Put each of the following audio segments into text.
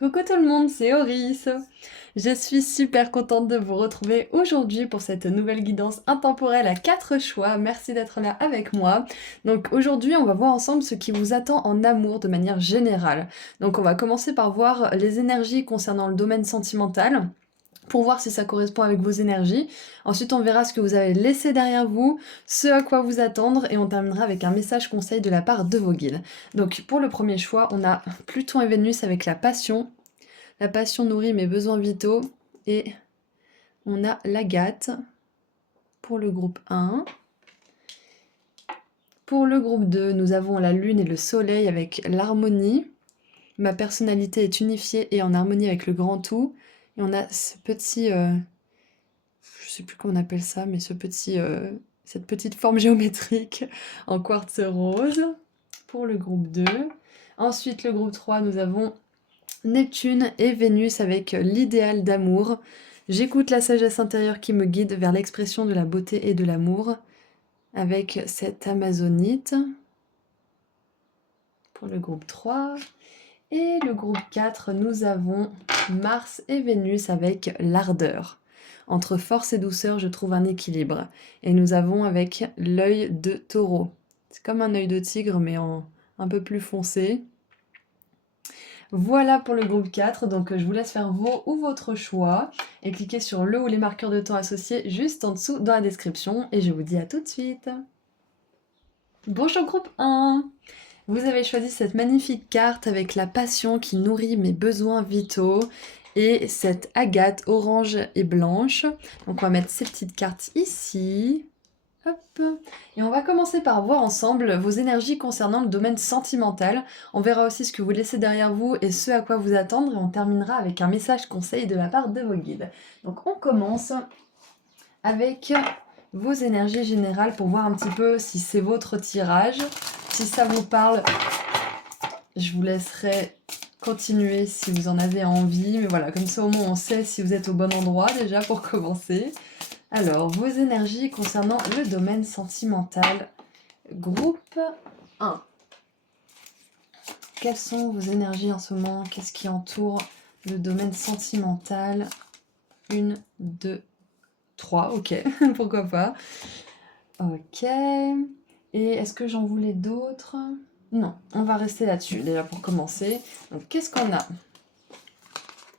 Coucou tout le monde, c'est Oris. Je suis super contente de vous retrouver aujourd'hui pour cette nouvelle guidance intemporelle à 4 choix. Merci d'être là avec moi. Donc aujourd'hui, on va voir ensemble ce qui vous attend en amour de manière générale. Donc on va commencer par voir les énergies concernant le domaine sentimental, pour voir si ça correspond avec vos énergies. Ensuite, on verra ce que vous avez laissé derrière vous, ce à quoi vous attendre, et on terminera avec un message conseil de la part de vos guides. Donc, pour le premier choix, on a Pluton et Vénus avec la passion. La passion nourrit mes besoins vitaux. Et on a l'Agate pour le groupe 1. Pour le groupe 2, nous avons la Lune et le Soleil avec l'harmonie. Ma personnalité est unifiée et en harmonie avec le grand tout. Et on a ce petit... je sais plus comment on appelle ça, mais cette petite forme géométrique en quartz rose pour le groupe 2. Ensuite, le groupe 3, nous avons Neptune et Vénus avec l'idéal d'amour. J'écoute la sagesse intérieure qui me guide vers l'expression de la beauté et de l'amour avec cette amazonite pour le groupe 3. Et le groupe 4, nous avons Mars et Vénus avec l'ardeur. Entre force et douceur, je trouve un équilibre. Et nous avons avec l'œil de taureau. C'est comme un œil de tigre, mais un peu plus foncé. Voilà pour le groupe 4, donc je vous laisse faire vos ou votre choix. Et cliquez sur le ou les marqueurs de temps associés juste en dessous dans la description. Et je vous dis à tout de suite. Bonjour groupe 1. Vous avez choisi cette magnifique carte avec la passion qui nourrit mes besoins vitaux et cette agate orange et blanche. Donc on va mettre ces petites cartes ici. Hop. Et on va commencer par voir ensemble vos énergies concernant le domaine sentimental. On verra aussi ce que vous laissez derrière vous et ce à quoi vous attendre. Et on terminera avec un message conseil de la part de vos guides. Donc on commence avec vos énergies générales pour voir un petit peu si c'est votre tirage. Si ça vous parle, je vous laisserai continuer si vous en avez envie. Mais voilà, comme ça au moins on sait si vous êtes au bon endroit déjà pour commencer. Alors, vos énergies concernant le domaine sentimental. Groupe 1. Quelles sont vos énergies en ce moment? Qu'est-ce qui entoure le domaine sentimental? 1, 2, 3, ok, pourquoi pas. Ok. Et est-ce que j'en voulais d'autres? Non, on va rester là-dessus déjà pour commencer. Donc qu'est-ce qu'on a?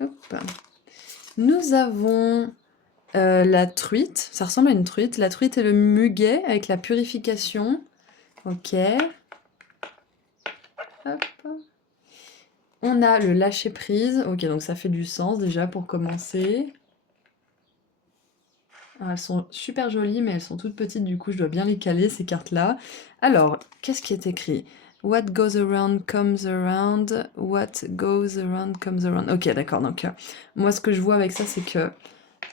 Hop. Nous avons la truite, ça ressemble à une truite. La truite et le muguet avec la purification. Ok. Hop. On a le lâcher prise. Ok, donc ça fait du sens déjà pour commencer. Alors, elles sont super jolies, mais elles sont toutes petites, du coup je dois bien les caler, ces cartes-là. Alors, qu'est-ce qui est écrit? What goes around comes around, what goes around comes around. Ok, d'accord, donc moi ce que je vois avec ça, c'est que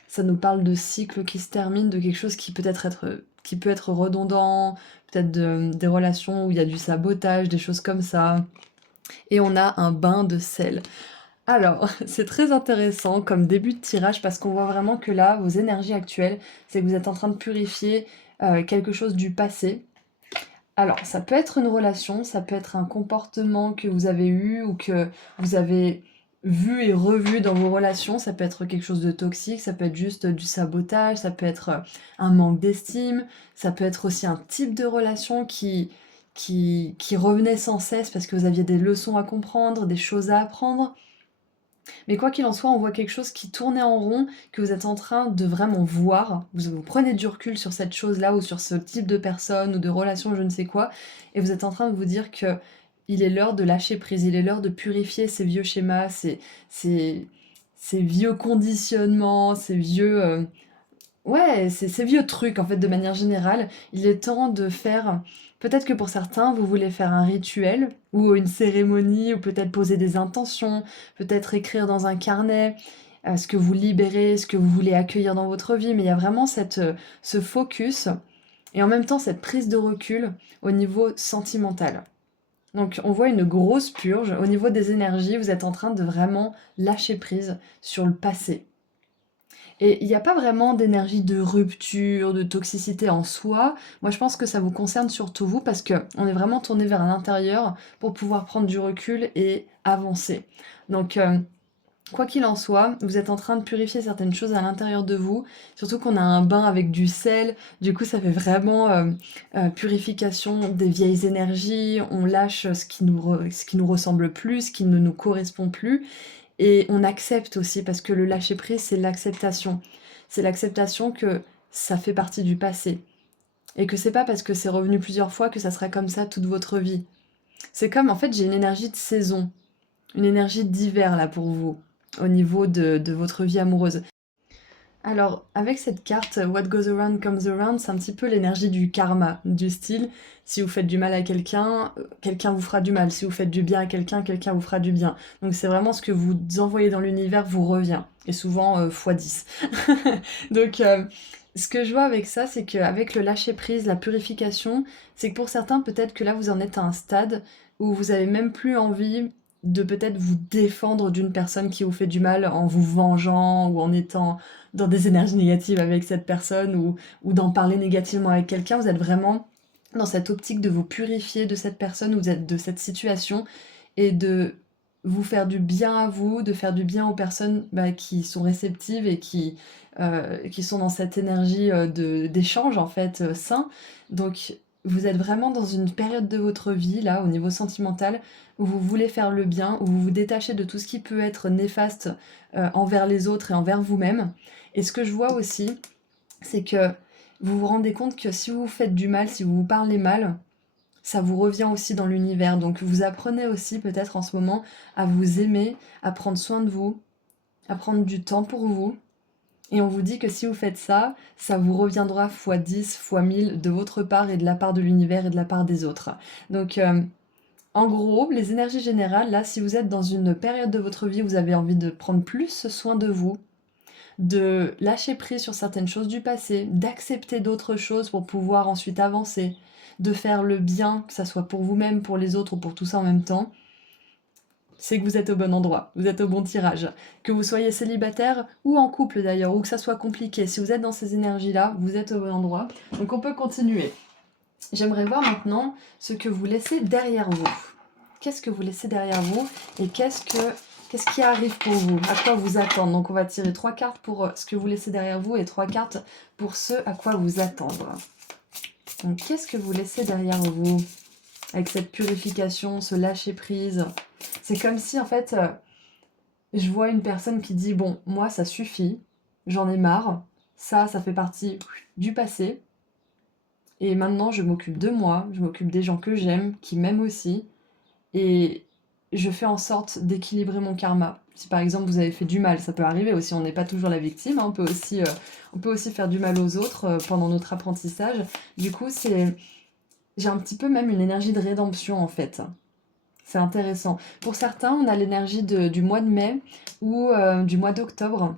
ça nous parle de cycle qui se termine, de quelque chose qui qui peut être redondant, peut-être des relations où il y a du sabotage, des choses comme ça. Et on a un bain de sel. Alors, c'est très intéressant comme début de tirage parce qu'on voit vraiment que là, vos énergies actuelles, c'est que vous êtes en train de purifier quelque chose du passé. Alors, ça peut être une relation, ça peut être un comportement que vous avez eu ou que vous avez vu et revu dans vos relations. Ça peut être quelque chose de toxique, ça peut être juste du sabotage, ça peut être un manque d'estime, ça peut être aussi un type de relation qui revenait sans cesse parce que vous aviez des leçons à comprendre, des choses à apprendre. Mais quoi qu'il en soit, on voit quelque chose qui tournait en rond, que vous êtes en train de vraiment voir. Vous prenez du recul sur cette chose-là ou sur ce type de personne ou de relation, je ne sais quoi, et vous êtes en train de vous dire que il est l'heure de lâcher prise, il est l'heure de purifier ces vieux schémas, ces vieux conditionnements, ces vieux, ouais, ces vieux trucs en fait de manière générale. Il est temps de faire. Peut-être que pour certains, vous voulez faire un rituel ou une cérémonie ou peut-être poser des intentions, peut-être écrire dans un carnet ce que vous libérez, ce que vous voulez accueillir dans votre vie. Mais il y a vraiment ce focus et en même temps cette prise de recul au niveau sentimental. Donc on voit une grosse purge au niveau des énergies. Vous êtes en train de vraiment lâcher prise sur le passé. Et il n'y a pas vraiment d'énergie de rupture, de toxicité en soi. Moi, je pense que ça vous concerne surtout vous parce qu'on est vraiment tourné vers l'intérieur pour pouvoir prendre du recul et avancer. Donc, Quoi qu'il en soit, vous êtes en train de purifier certaines choses à l'intérieur de vous, surtout qu'on a un bain avec du sel, du coup ça fait vraiment purification des vieilles énergies, on lâche ce qui nous ressemble plus, ce qui ne nous correspond plus, et on accepte aussi, parce que le lâcher prise, c'est l'acceptation. C'est l'acceptation que ça fait partie du passé, et que c'est pas parce que c'est revenu plusieurs fois que ça sera comme ça toute votre vie. C'est comme, en fait, j'ai une énergie de saison, une énergie d'hiver là pour vous, au niveau de votre vie amoureuse. Alors, avec cette carte, What goes around comes around, c'est un petit peu l'énergie du karma, du style, si vous faites du mal à quelqu'un, quelqu'un vous fera du mal. Si vous faites du bien à quelqu'un, quelqu'un vous fera du bien. Donc c'est vraiment ce que vous envoyez dans l'univers vous revient. Et souvent x10. Donc ce que je vois avec ça, c'est qu'avec le lâcher prise, la purification, c'est que pour certains, peut-être que là vous en êtes à un stade où vous avez même plus envie de peut-être vous défendre d'une personne qui vous fait du mal en vous vengeant ou en étant dans des énergies négatives avec cette personne ou d'en parler négativement avec quelqu'un. Vous êtes vraiment dans cette optique de vous purifier de cette personne ou de cette situation et de vous faire du bien à vous, de faire du bien aux personnes qui sont réceptives et qui sont dans cette énergie d'échange en fait sain. Donc vous êtes vraiment dans une période de votre vie, là, au niveau sentimental, où vous voulez faire le bien, où vous vous détachez de tout ce qui peut être néfaste envers les autres et envers vous-même. Et ce que je vois aussi, c'est que vous vous rendez compte que si vous vous faites du mal, si vous vous parlez mal, ça vous revient aussi dans l'univers. Donc vous apprenez aussi peut-être en ce moment à vous aimer, à prendre soin de vous, à prendre du temps pour vous. Et on vous dit que si vous faites ça, ça vous reviendra fois 10, fois 1000 de votre part et de la part de l'univers et de la part des autres. Donc en gros, les énergies générales, là, si vous êtes dans une période de votre vie où vous avez envie de prendre plus soin de vous, de lâcher prise sur certaines choses du passé, d'accepter d'autres choses pour pouvoir ensuite avancer, de faire le bien, que ça soit pour vous-même, pour les autres ou pour tout ça en même temps, c'est que vous êtes au bon endroit, vous êtes au bon tirage. Que vous soyez célibataire ou en couple d'ailleurs, ou que ça soit compliqué, si vous êtes dans ces énergies-là, vous êtes au bon endroit. Donc on peut continuer. J'aimerais voir maintenant ce que vous laissez derrière vous. Qu'est-ce que vous laissez derrière vous et qu'est-ce qui arrive pour vous? À quoi vous attendre? Donc on va tirer 3 cartes pour ce que vous laissez derrière vous et 3 cartes pour ce à quoi vous attendre. Donc qu'est-ce que vous laissez derrière vous avec cette purification, ce lâcher prise? C'est comme si en fait je vois une personne qui dit bon, moi ça suffit, j'en ai marre, ça fait partie du passé et maintenant je m'occupe de moi, je m'occupe des gens que j'aime, qui m'aiment aussi. Et je fais en sorte d'équilibrer mon karma. Si par exemple vous avez fait du mal, ça peut arriver aussi, on n'est pas toujours la victime, hein, on peut aussi faire du mal aux autres pendant notre apprentissage. Du coup, j'ai un petit peu même une énergie de rédemption en fait. C'est intéressant. Pour certains, on a l'énergie du mois de mai ou du mois d'octobre,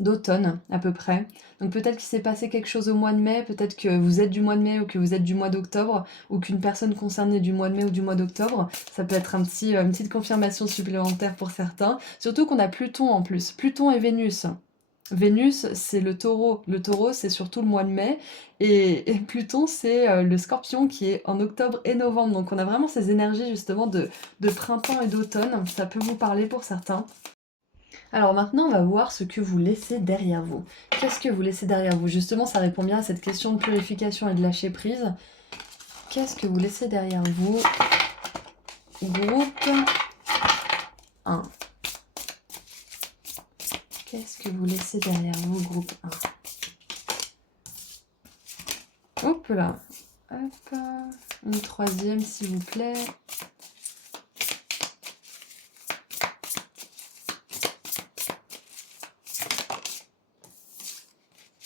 d'automne à peu près. Donc peut-être qu'il s'est passé quelque chose au mois de mai, peut-être que vous êtes du mois de mai ou que vous êtes du mois d'octobre, ou qu'une personne concernée est du mois de mai ou du mois d'octobre. Ça peut être une petite confirmation supplémentaire pour certains. Surtout qu'on a Pluton en plus. Pluton et Vénus. Vénus, c'est le taureau. Le taureau, c'est surtout le mois de mai. Et Pluton, c'est le scorpion qui est en octobre et novembre. Donc on a vraiment ces énergies justement de printemps et d'automne. Ça peut vous parler pour certains. Alors maintenant, on va voir ce que vous laissez derrière vous. Qu'est-ce que vous laissez derrière vous? Justement, ça répond bien à cette question de purification et de lâcher prise. Qu'est-ce que vous laissez derrière vous? Groupe 1. Qu'est-ce que vous laissez derrière vous, groupe 1? Hop là. Hop. Une troisième, s'il vous plaît.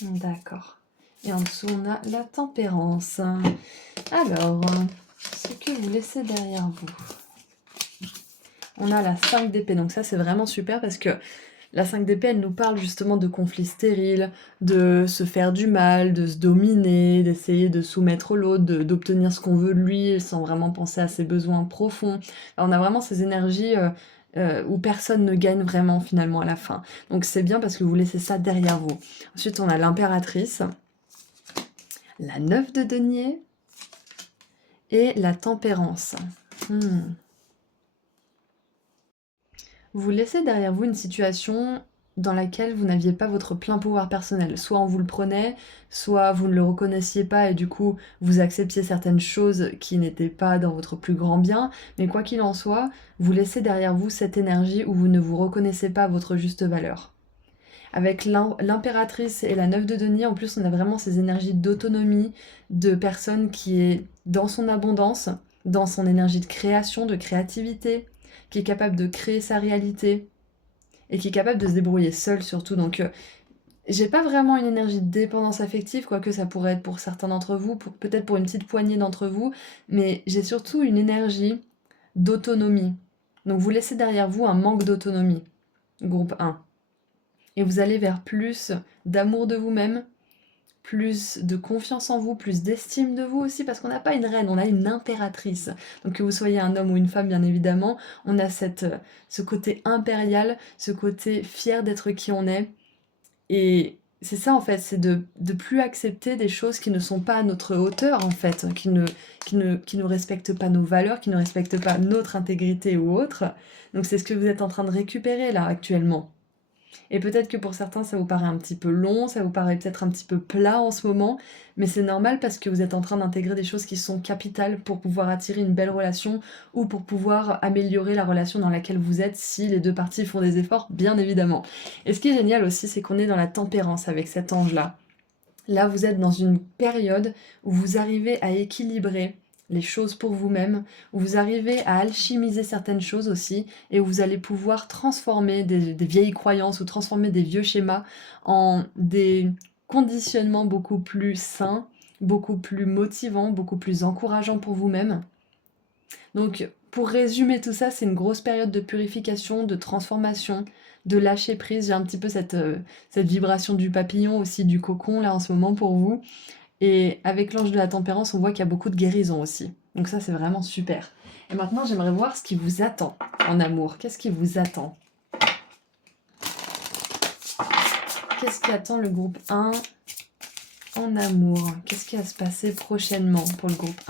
D'accord. Et en dessous, on a la tempérance. Alors, ce que vous laissez derrière vous. On a la 5 d'épée. Donc ça, c'est vraiment super parce que la 5 d'épée, elle nous parle justement de conflits stériles, de se faire du mal, de se dominer, d'essayer de soumettre l'autre, d'obtenir ce qu'on veut de lui sans vraiment penser à ses besoins profonds. Alors, on a vraiment ces énergies où personne ne gagne vraiment finalement à la fin. Donc c'est bien parce que vous laissez ça derrière vous. Ensuite, on a l'impératrice, la 9 de denier et la tempérance. vous laissez derrière vous une situation dans laquelle vous n'aviez pas votre plein pouvoir personnel. Soit on vous le prenait, soit vous ne le reconnaissiez pas et du coup vous acceptiez certaines choses qui n'étaient pas dans votre plus grand bien. Mais quoi qu'il en soit, vous laissez derrière vous cette énergie où vous ne vous reconnaissez pas à votre juste valeur. Avec l'impératrice et la 9 de denier, en plus, on a vraiment ces énergies d'autonomie, de personne qui est dans son abondance, dans son énergie de création, de créativité, qui est capable de créer sa réalité et qui est capable de se débrouiller seule surtout. Donc, j'ai pas vraiment une énergie de dépendance affective, quoique ça pourrait être pour certains d'entre vous, peut-être pour une petite poignée d'entre vous, mais j'ai surtout une énergie d'autonomie. Donc, vous laissez derrière vous un manque d'autonomie. Groupe 1. Et vous allez vers plus d'amour de vous-même, plus de confiance en vous, plus d'estime de vous aussi, parce qu'on n'a pas une reine, on a une impératrice. Donc que vous soyez un homme ou une femme, bien évidemment, on a ce côté impérial, ce côté fier d'être qui on est. Et c'est ça, en fait, c'est de plus accepter des choses qui ne sont pas à notre hauteur, en fait, qui ne respectent pas nos valeurs, qui ne respectent pas notre intégrité ou autre. Donc c'est ce que vous êtes en train de récupérer, là, actuellement. Et peut-être que pour certains, ça vous paraît un petit peu long, ça vous paraît peut-être un petit peu plat en ce moment, mais c'est normal parce que vous êtes en train d'intégrer des choses qui sont capitales pour pouvoir attirer une belle relation ou pour pouvoir améliorer la relation dans laquelle vous êtes si les deux parties font des efforts, bien évidemment. Et ce qui est génial aussi, c'est qu'on est dans la tempérance avec cet ange-là. Là, vous êtes dans une période où vous arrivez à équilibrer les choses pour vous-même, où vous arrivez à alchimiser certaines choses aussi, et où vous allez pouvoir transformer des vieilles croyances ou transformer des vieux schémas en des conditionnements beaucoup plus sains, beaucoup plus motivants, beaucoup plus encourageants pour vous-même. Donc, pour résumer tout ça, c'est une grosse période de purification, de transformation, de lâcher prise. J'ai un petit peu cette vibration du papillon aussi, du cocon là en ce moment pour vous. Et avec l'ange de la tempérance, on voit qu'il y a beaucoup de guérison aussi. Donc ça, c'est vraiment super. Et maintenant, j'aimerais voir ce qui vous attend en amour. Qu'est-ce qui vous attend? Qu'est-ce qui attend le groupe 1 en amour? Qu'est-ce qui va se passer prochainement pour le groupe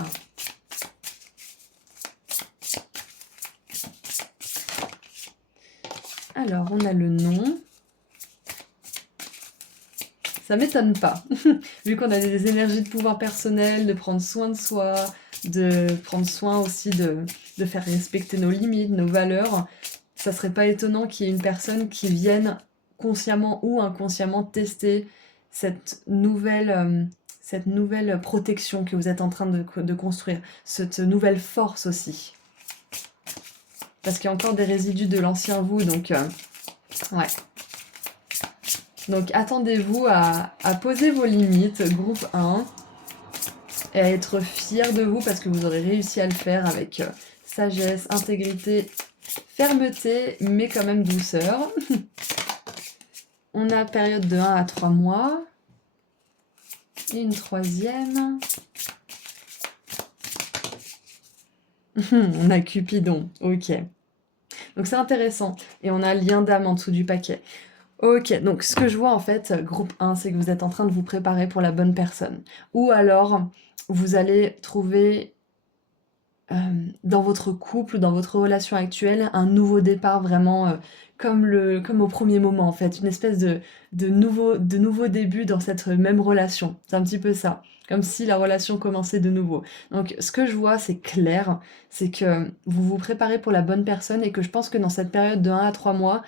1? Alors, on a le nom. Ça m'étonne pas, vu qu'on a des énergies de pouvoir personnel, de prendre soin de soi, de prendre soin aussi de faire respecter nos limites, nos valeurs. Ça serait pas étonnant qu'il y ait une personne qui vienne consciemment ou inconsciemment tester cette nouvelle protection que vous êtes en train de construire, cette nouvelle force aussi. Parce qu'il y a encore des résidus de l'ancien vous, donc ouais. Donc attendez-vous à poser vos limites, groupe 1, et à être fier de vous parce que vous aurez réussi à le faire avec sagesse, intégrité, fermeté, mais quand même douceur. On a période de 1 à 3 mois. Et une troisième. On a Cupidon, ok. Donc c'est intéressant. Et on a lien d'âme en dessous du paquet. Ok, donc ce que je vois en fait, groupe 1, c'est que vous êtes en train de vous préparer pour la bonne personne. Ou alors, vous allez trouver dans votre couple, dans votre relation actuelle, un nouveau départ vraiment comme au premier moment en fait. Une espèce de nouveau début dans cette même relation. C'est un petit peu ça. Comme si la relation commençait de nouveau. Donc ce que je vois, c'est clair, c'est que vous vous préparez pour la bonne personne et que je pense que dans cette période de 1 à 3 mois,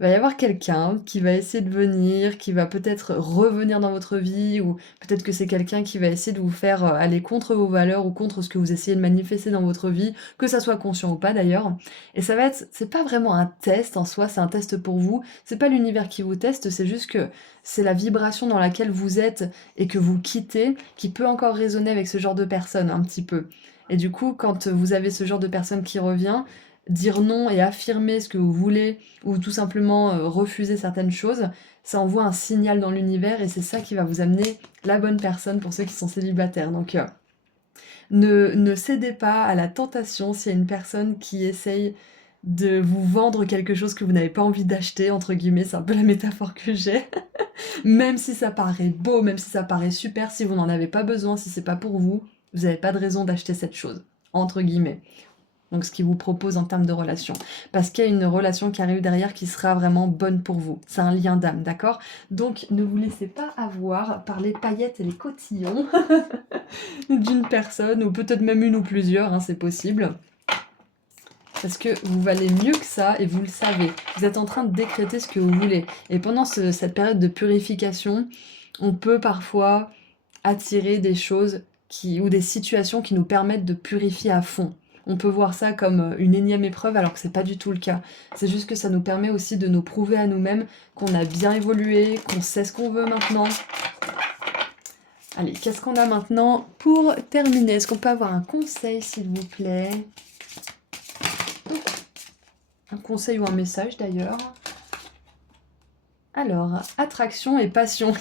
il va y avoir quelqu'un qui va essayer de venir, qui va peut-être revenir dans votre vie, ou peut-être que c'est quelqu'un qui va essayer de vous faire aller contre vos valeurs ou contre ce que vous essayez de manifester dans votre vie, que ça soit conscient ou pas d'ailleurs. Et ça va être, c'est pas vraiment un test en soi, c'est un test pour vous. C'est pas l'univers qui vous teste, c'est juste que c'est la vibration dans laquelle vous êtes et que vous quittez qui peut encore résonner avec ce genre de personne un petit peu. Et du coup, quand vous avez ce genre de personne qui revient, dire non et affirmer ce que vous voulez ou tout simplement refuser certaines choses, ça envoie un signal dans l'univers et c'est ça qui va vous amener la bonne personne pour ceux qui sont célibataires. Donc ne cédez pas à la tentation s'il y a une personne qui essaye de vous vendre quelque chose que vous n'avez pas envie d'acheter, entre guillemets, c'est un peu la métaphore que j'ai. Même si ça paraît beau, même si ça paraît super, si vous n'en avez pas besoin, si c'est pas pour vous, vous n'avez pas de raison d'acheter cette chose, entre guillemets. Donc ce qu'il vous propose en termes de relation. Parce qu'il y a une relation qui arrive derrière qui sera vraiment bonne pour vous. C'est un lien d'âme, d'accord? Donc ne vous laissez pas avoir par les paillettes et les cotillons d'une personne, ou peut-être même une ou plusieurs, hein, c'est possible. Parce que vous valez mieux que ça et vous le savez. Vous êtes en train de décréter ce que vous voulez. Et pendant cette période de purification, on peut parfois attirer des choses ou des situations qui nous permettent de purifier à fond. On peut voir ça comme une énième épreuve alors que c'est pas du tout le cas. C'est juste que ça nous permet aussi de nous prouver à nous-mêmes qu'on a bien évolué, qu'on sait ce qu'on veut maintenant. Allez, qu'est-ce qu'on a maintenant pour terminer? Est-ce qu'on peut avoir un conseil, s'il vous plaît? Un conseil ou un message d'ailleurs. Alors, attraction et passion.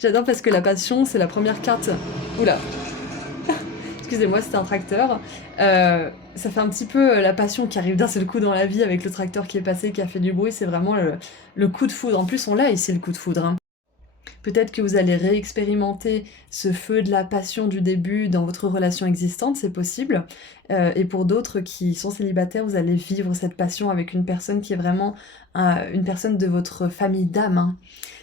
J'adore parce que la passion, c'est la première carte. Oula. Excusez-moi, c'était un tracteur. Ça fait un petit peu la passion qui arrive d'un seul coup dans la vie avec le tracteur qui est passé, qui a fait du bruit. C'est vraiment le coup de foudre. En plus, on l'a ici, le coup de foudre, hein. Peut-être que vous allez réexpérimenter ce feu de la passion du début dans votre relation existante, c'est possible. Et pour d'autres qui sont célibataires, vous allez vivre cette passion avec une personne qui est vraiment une personne de votre famille d'âme, hein.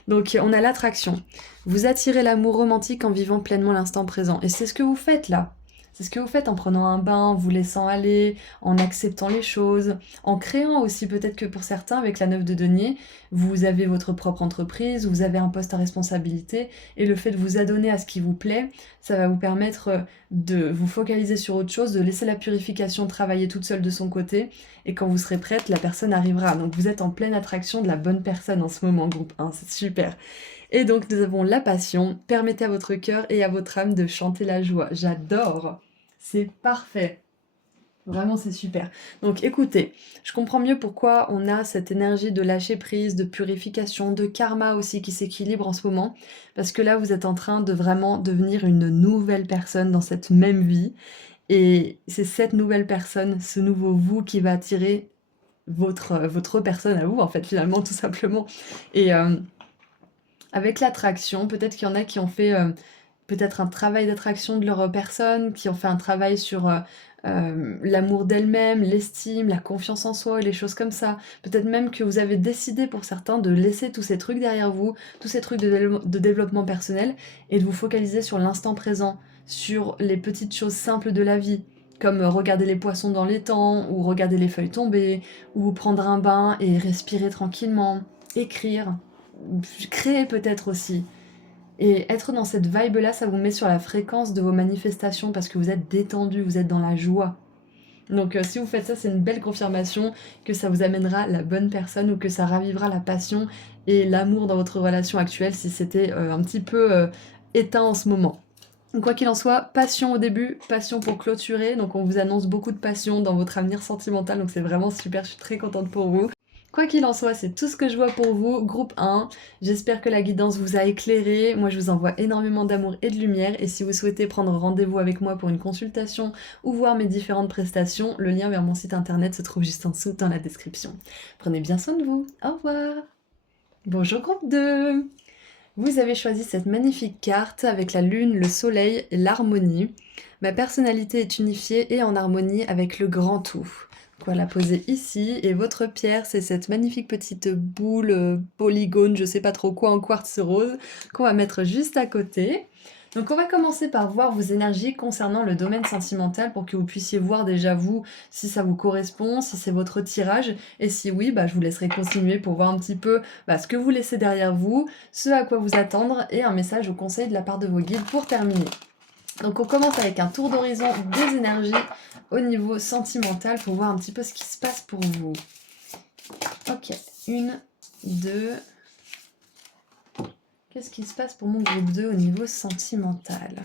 Donc on a l'attraction. Vous attirez l'amour romantique en vivant pleinement l'instant présent. Et c'est ce que vous faites là. C'est ce que vous faites en prenant un bain, en vous laissant aller, en acceptant les choses, en créant aussi peut-être que pour certains, avec la 9 de denier, vous avez votre propre entreprise, vous avez un poste à responsabilité, et le fait de vous adonner à ce qui vous plaît, ça va vous permettre de vous focaliser sur autre chose, de laisser la purification travailler toute seule de son côté, et quand vous serez prête, la personne arrivera. Donc vous êtes en pleine attraction de la bonne personne en ce moment, groupe 1, c'est super. Et donc nous avons la passion, permettez à votre cœur et à votre âme de chanter la joie. J'adore, c'est parfait. Vraiment, c'est super. Donc écoutez, je comprends mieux pourquoi on a cette énergie de lâcher prise, de purification, de karma aussi qui s'équilibre en ce moment. Parce que là, vous êtes en train de vraiment devenir une nouvelle personne dans cette même vie. Et c'est cette nouvelle personne, ce nouveau vous qui va attirer votre personne à vous, en fait, finalement, tout simplement. Et avec l'attraction, peut-être qu'il y en a qui ont fait peut-être un travail d'attraction de leur personne, qui ont fait un travail sur l'amour d'elle-même, l'estime, la confiance en soi et les choses comme ça. Peut-être même que vous avez décidé pour certains de laisser tous ces trucs derrière vous, tous ces trucs de développement personnel, et de vous focaliser sur l'instant présent, sur les petites choses simples de la vie, comme regarder les poissons dans l'étang, ou regarder les feuilles tomber, ou prendre un bain et respirer tranquillement, écrire, créer peut-être aussi. Et être dans cette vibe-là, ça vous met sur la fréquence de vos manifestations parce que vous êtes détendu, vous êtes dans la joie. Donc si vous faites ça, c'est une belle confirmation que ça vous amènera la bonne personne ou que ça ravivera la passion et l'amour dans votre relation actuelle si c'était un petit peu éteint en ce moment. Donc, quoi qu'il en soit, passion au début, passion pour clôturer. Donc on vous annonce beaucoup de passion dans votre avenir sentimental, donc c'est vraiment super, je suis très contente pour vous. Quoi qu'il en soit, c'est tout ce que je vois pour vous, groupe 1. J'espère que la guidance vous a éclairé. Moi, je vous envoie énormément d'amour et de lumière. Et si vous souhaitez prendre rendez-vous avec moi pour une consultation ou voir mes différentes prestations, le lien vers mon site internet se trouve juste en dessous dans la description. Prenez bien soin de vous. Au revoir. Bonjour groupe 2. Vous avez choisi cette magnifique carte avec la lune, le soleil et l'harmonie. Ma personnalité est unifiée et en harmonie avec le grand tout. On va la poser ici, et votre pierre, c'est cette magnifique petite boule polygone, je sais pas trop quoi, en quartz rose, qu'on va mettre juste à côté. Donc on va commencer par voir vos énergies concernant le domaine sentimental pour que vous puissiez voir déjà vous si ça vous correspond, si c'est votre tirage, et si oui, je vous laisserai continuer pour voir un petit peu ce que vous laissez derrière vous, ce à quoi vous attendre, et un message ou conseil de la part de vos guides pour terminer. Donc on commence avec un tour d'horizon des énergies au niveau sentimental pour voir un petit peu ce qui se passe pour vous. Ok, 1, 2. Qu'est-ce qui se passe pour mon groupe 2 au niveau sentimental?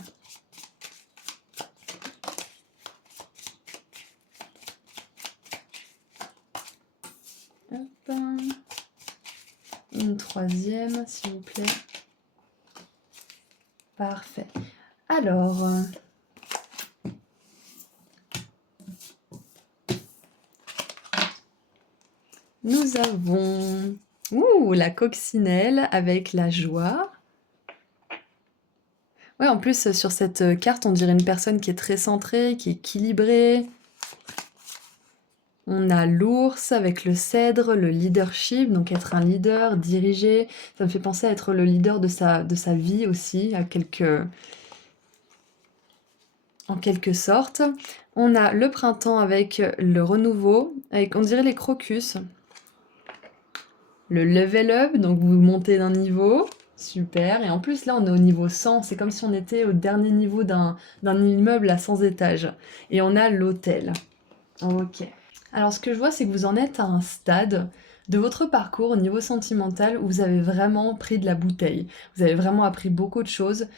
Hop. Une troisième, s'il vous plaît. Parfait. Alors, nous avons la coccinelle avec la joie. Ouais, en plus, sur cette carte, on dirait une personne qui est très centrée, qui est équilibrée. On a l'ours avec le cèdre, le leadership, donc être un leader, diriger. Ça me fait penser à être le leader de sa vie aussi, en quelque sorte. On a le printemps avec le renouveau, avec on dirait les crocus. Le level up, donc vous montez d'un niveau. Super. Et en plus, là, on est au niveau 100. C'est comme si on était au dernier niveau d'un immeuble à 100 étages. Et on a l'hôtel. Ok. Alors, ce que je vois, c'est que vous en êtes à un stade de votre parcours au niveau sentimental où vous avez vraiment pris de la bouteille. Vous avez vraiment appris beaucoup de choses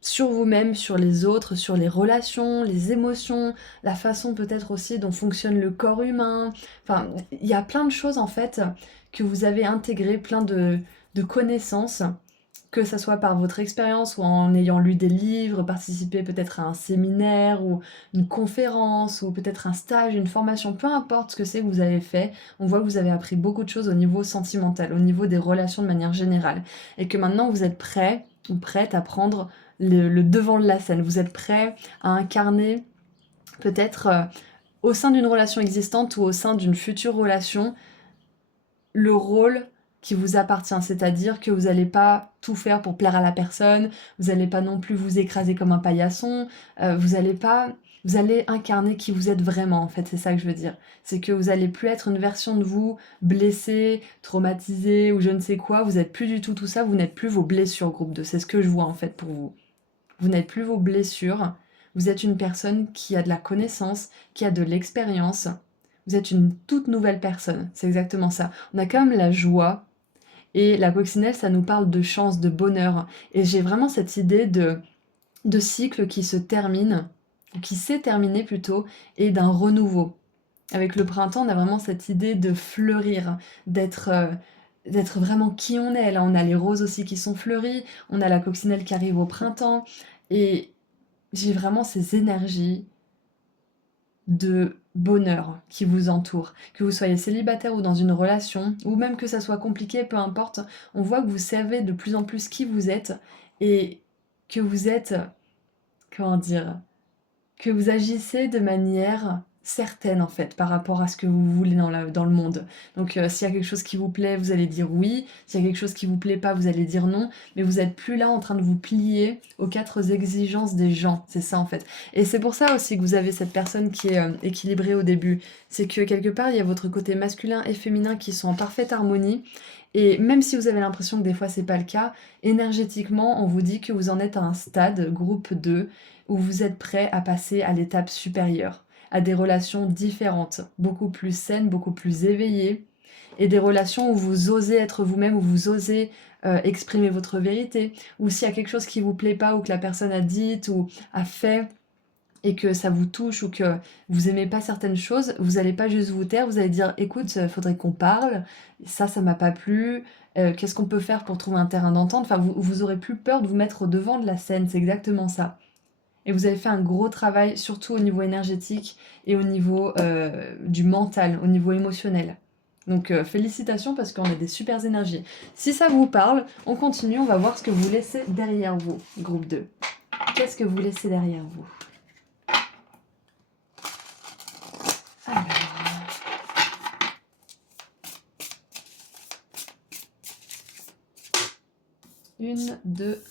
sur vous-même, sur les autres, sur les relations, les émotions, la façon peut-être aussi dont fonctionne le corps humain. Enfin, il y a plein de choses en fait que vous avez intégrées, plein de connaissances, que ça soit par votre expérience ou en ayant lu des livres, participé peut-être à un séminaire ou une conférence ou peut-être un stage, une formation, peu importe ce que c'est que vous avez fait, on voit que vous avez appris beaucoup de choses au niveau sentimental, au niveau des relations de manière générale. Et que maintenant vous êtes prêt ou prête à prendre le devant de la scène. Vous êtes prêt à incarner peut-être au sein d'une relation existante ou au sein d'une future relation le rôle qui vous appartient, c'est-à-dire que vous n'allez pas tout faire pour plaire à la personne, vous n'allez pas non plus vous écraser comme un paillasson, vous allez incarner qui vous êtes vraiment en fait, c'est ça que je veux dire. C'est que vous allez plus être une version de vous blessée, traumatisée ou je ne sais quoi, vous n'êtes plus du tout tout ça, vous n'êtes plus vos blessures groupe 2, c'est ce que je vois en fait pour vous. Vous n'êtes plus vos blessures, vous êtes une personne qui a de la connaissance, qui a de l'expérience, vous êtes une toute nouvelle personne, c'est exactement ça. On a quand même la joie, et la coccinelle, ça nous parle de chance, de bonheur. Et j'ai vraiment cette idée de cycle qui se termine, qui s'est terminé plutôt, et d'un renouveau. Avec le printemps, on a vraiment cette idée de fleurir, d'être vraiment qui on est. Là, on a les roses aussi qui sont fleuries, on a la coccinelle qui arrive au printemps, et j'ai vraiment ces énergies de bonheur qui vous entoure. Que vous soyez célibataire ou dans une relation, ou même que ça soit compliqué, peu importe, on voit que vous savez de plus en plus qui vous êtes et que vous êtes, comment dire, que vous agissez de manière certaine en fait par rapport à ce que vous voulez dans le monde. Donc s'il y a quelque chose qui vous plaît, vous allez dire oui. S'il y a quelque chose qui vous plaît pas, vous allez dire non. Mais vous êtes plus là en train de vous plier aux quatre exigences des gens. C'est ça en fait. Et c'est pour ça aussi que vous avez cette personne qui est équilibrée au début. C'est que quelque part, il y a votre côté masculin et féminin qui sont en parfaite harmonie. Et même si vous avez l'impression que des fois c'est pas le cas, énergétiquement, on vous dit que vous en êtes à un stade, groupe 2, où vous êtes prêt à passer à l'étape supérieure, à des relations différentes, beaucoup plus saines, beaucoup plus éveillées, et des relations où vous osez être vous-même, où vous osez exprimer votre vérité, ou s'il y a quelque chose qui vous plaît pas, ou que la personne a dit ou a fait, et que ça vous touche, ou que vous aimez pas certaines choses, vous allez pas juste vous taire, vous allez dire écoute, faudrait qu'on parle, ça m'a pas plu, qu'est-ce qu'on peut faire pour trouver un terrain d'entente, enfin vous aurez plus peur de vous mettre au devant de la scène, c'est exactement ça. Et vous avez fait un gros travail, surtout au niveau énergétique et au niveau du mental, au niveau émotionnel. Donc félicitations parce qu'on a des super énergies. Si ça vous parle, on continue, on va voir ce que vous laissez derrière vous, groupe 2. Qu'est-ce que vous laissez derrière vous? Alors, 1, 2,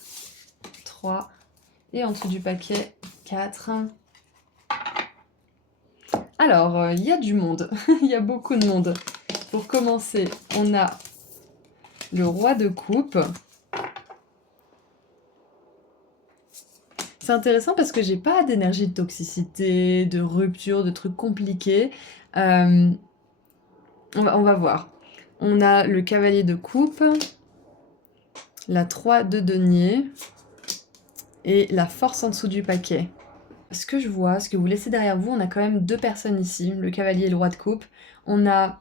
3, et en dessous du paquet, 4. Alors, il y a du monde, il y a beaucoup de monde. Pour commencer, on a le roi de coupe. C'est intéressant parce que j'ai pas d'énergie de toxicité, de rupture, de trucs compliqués. Euh, on va voir. On a le cavalier de coupe, la 3 de denier et la force en dessous du paquet. Ce que je vois, ce que vous laissez derrière vous, on a quand même deux personnes ici, le cavalier et le roi de coupe. On a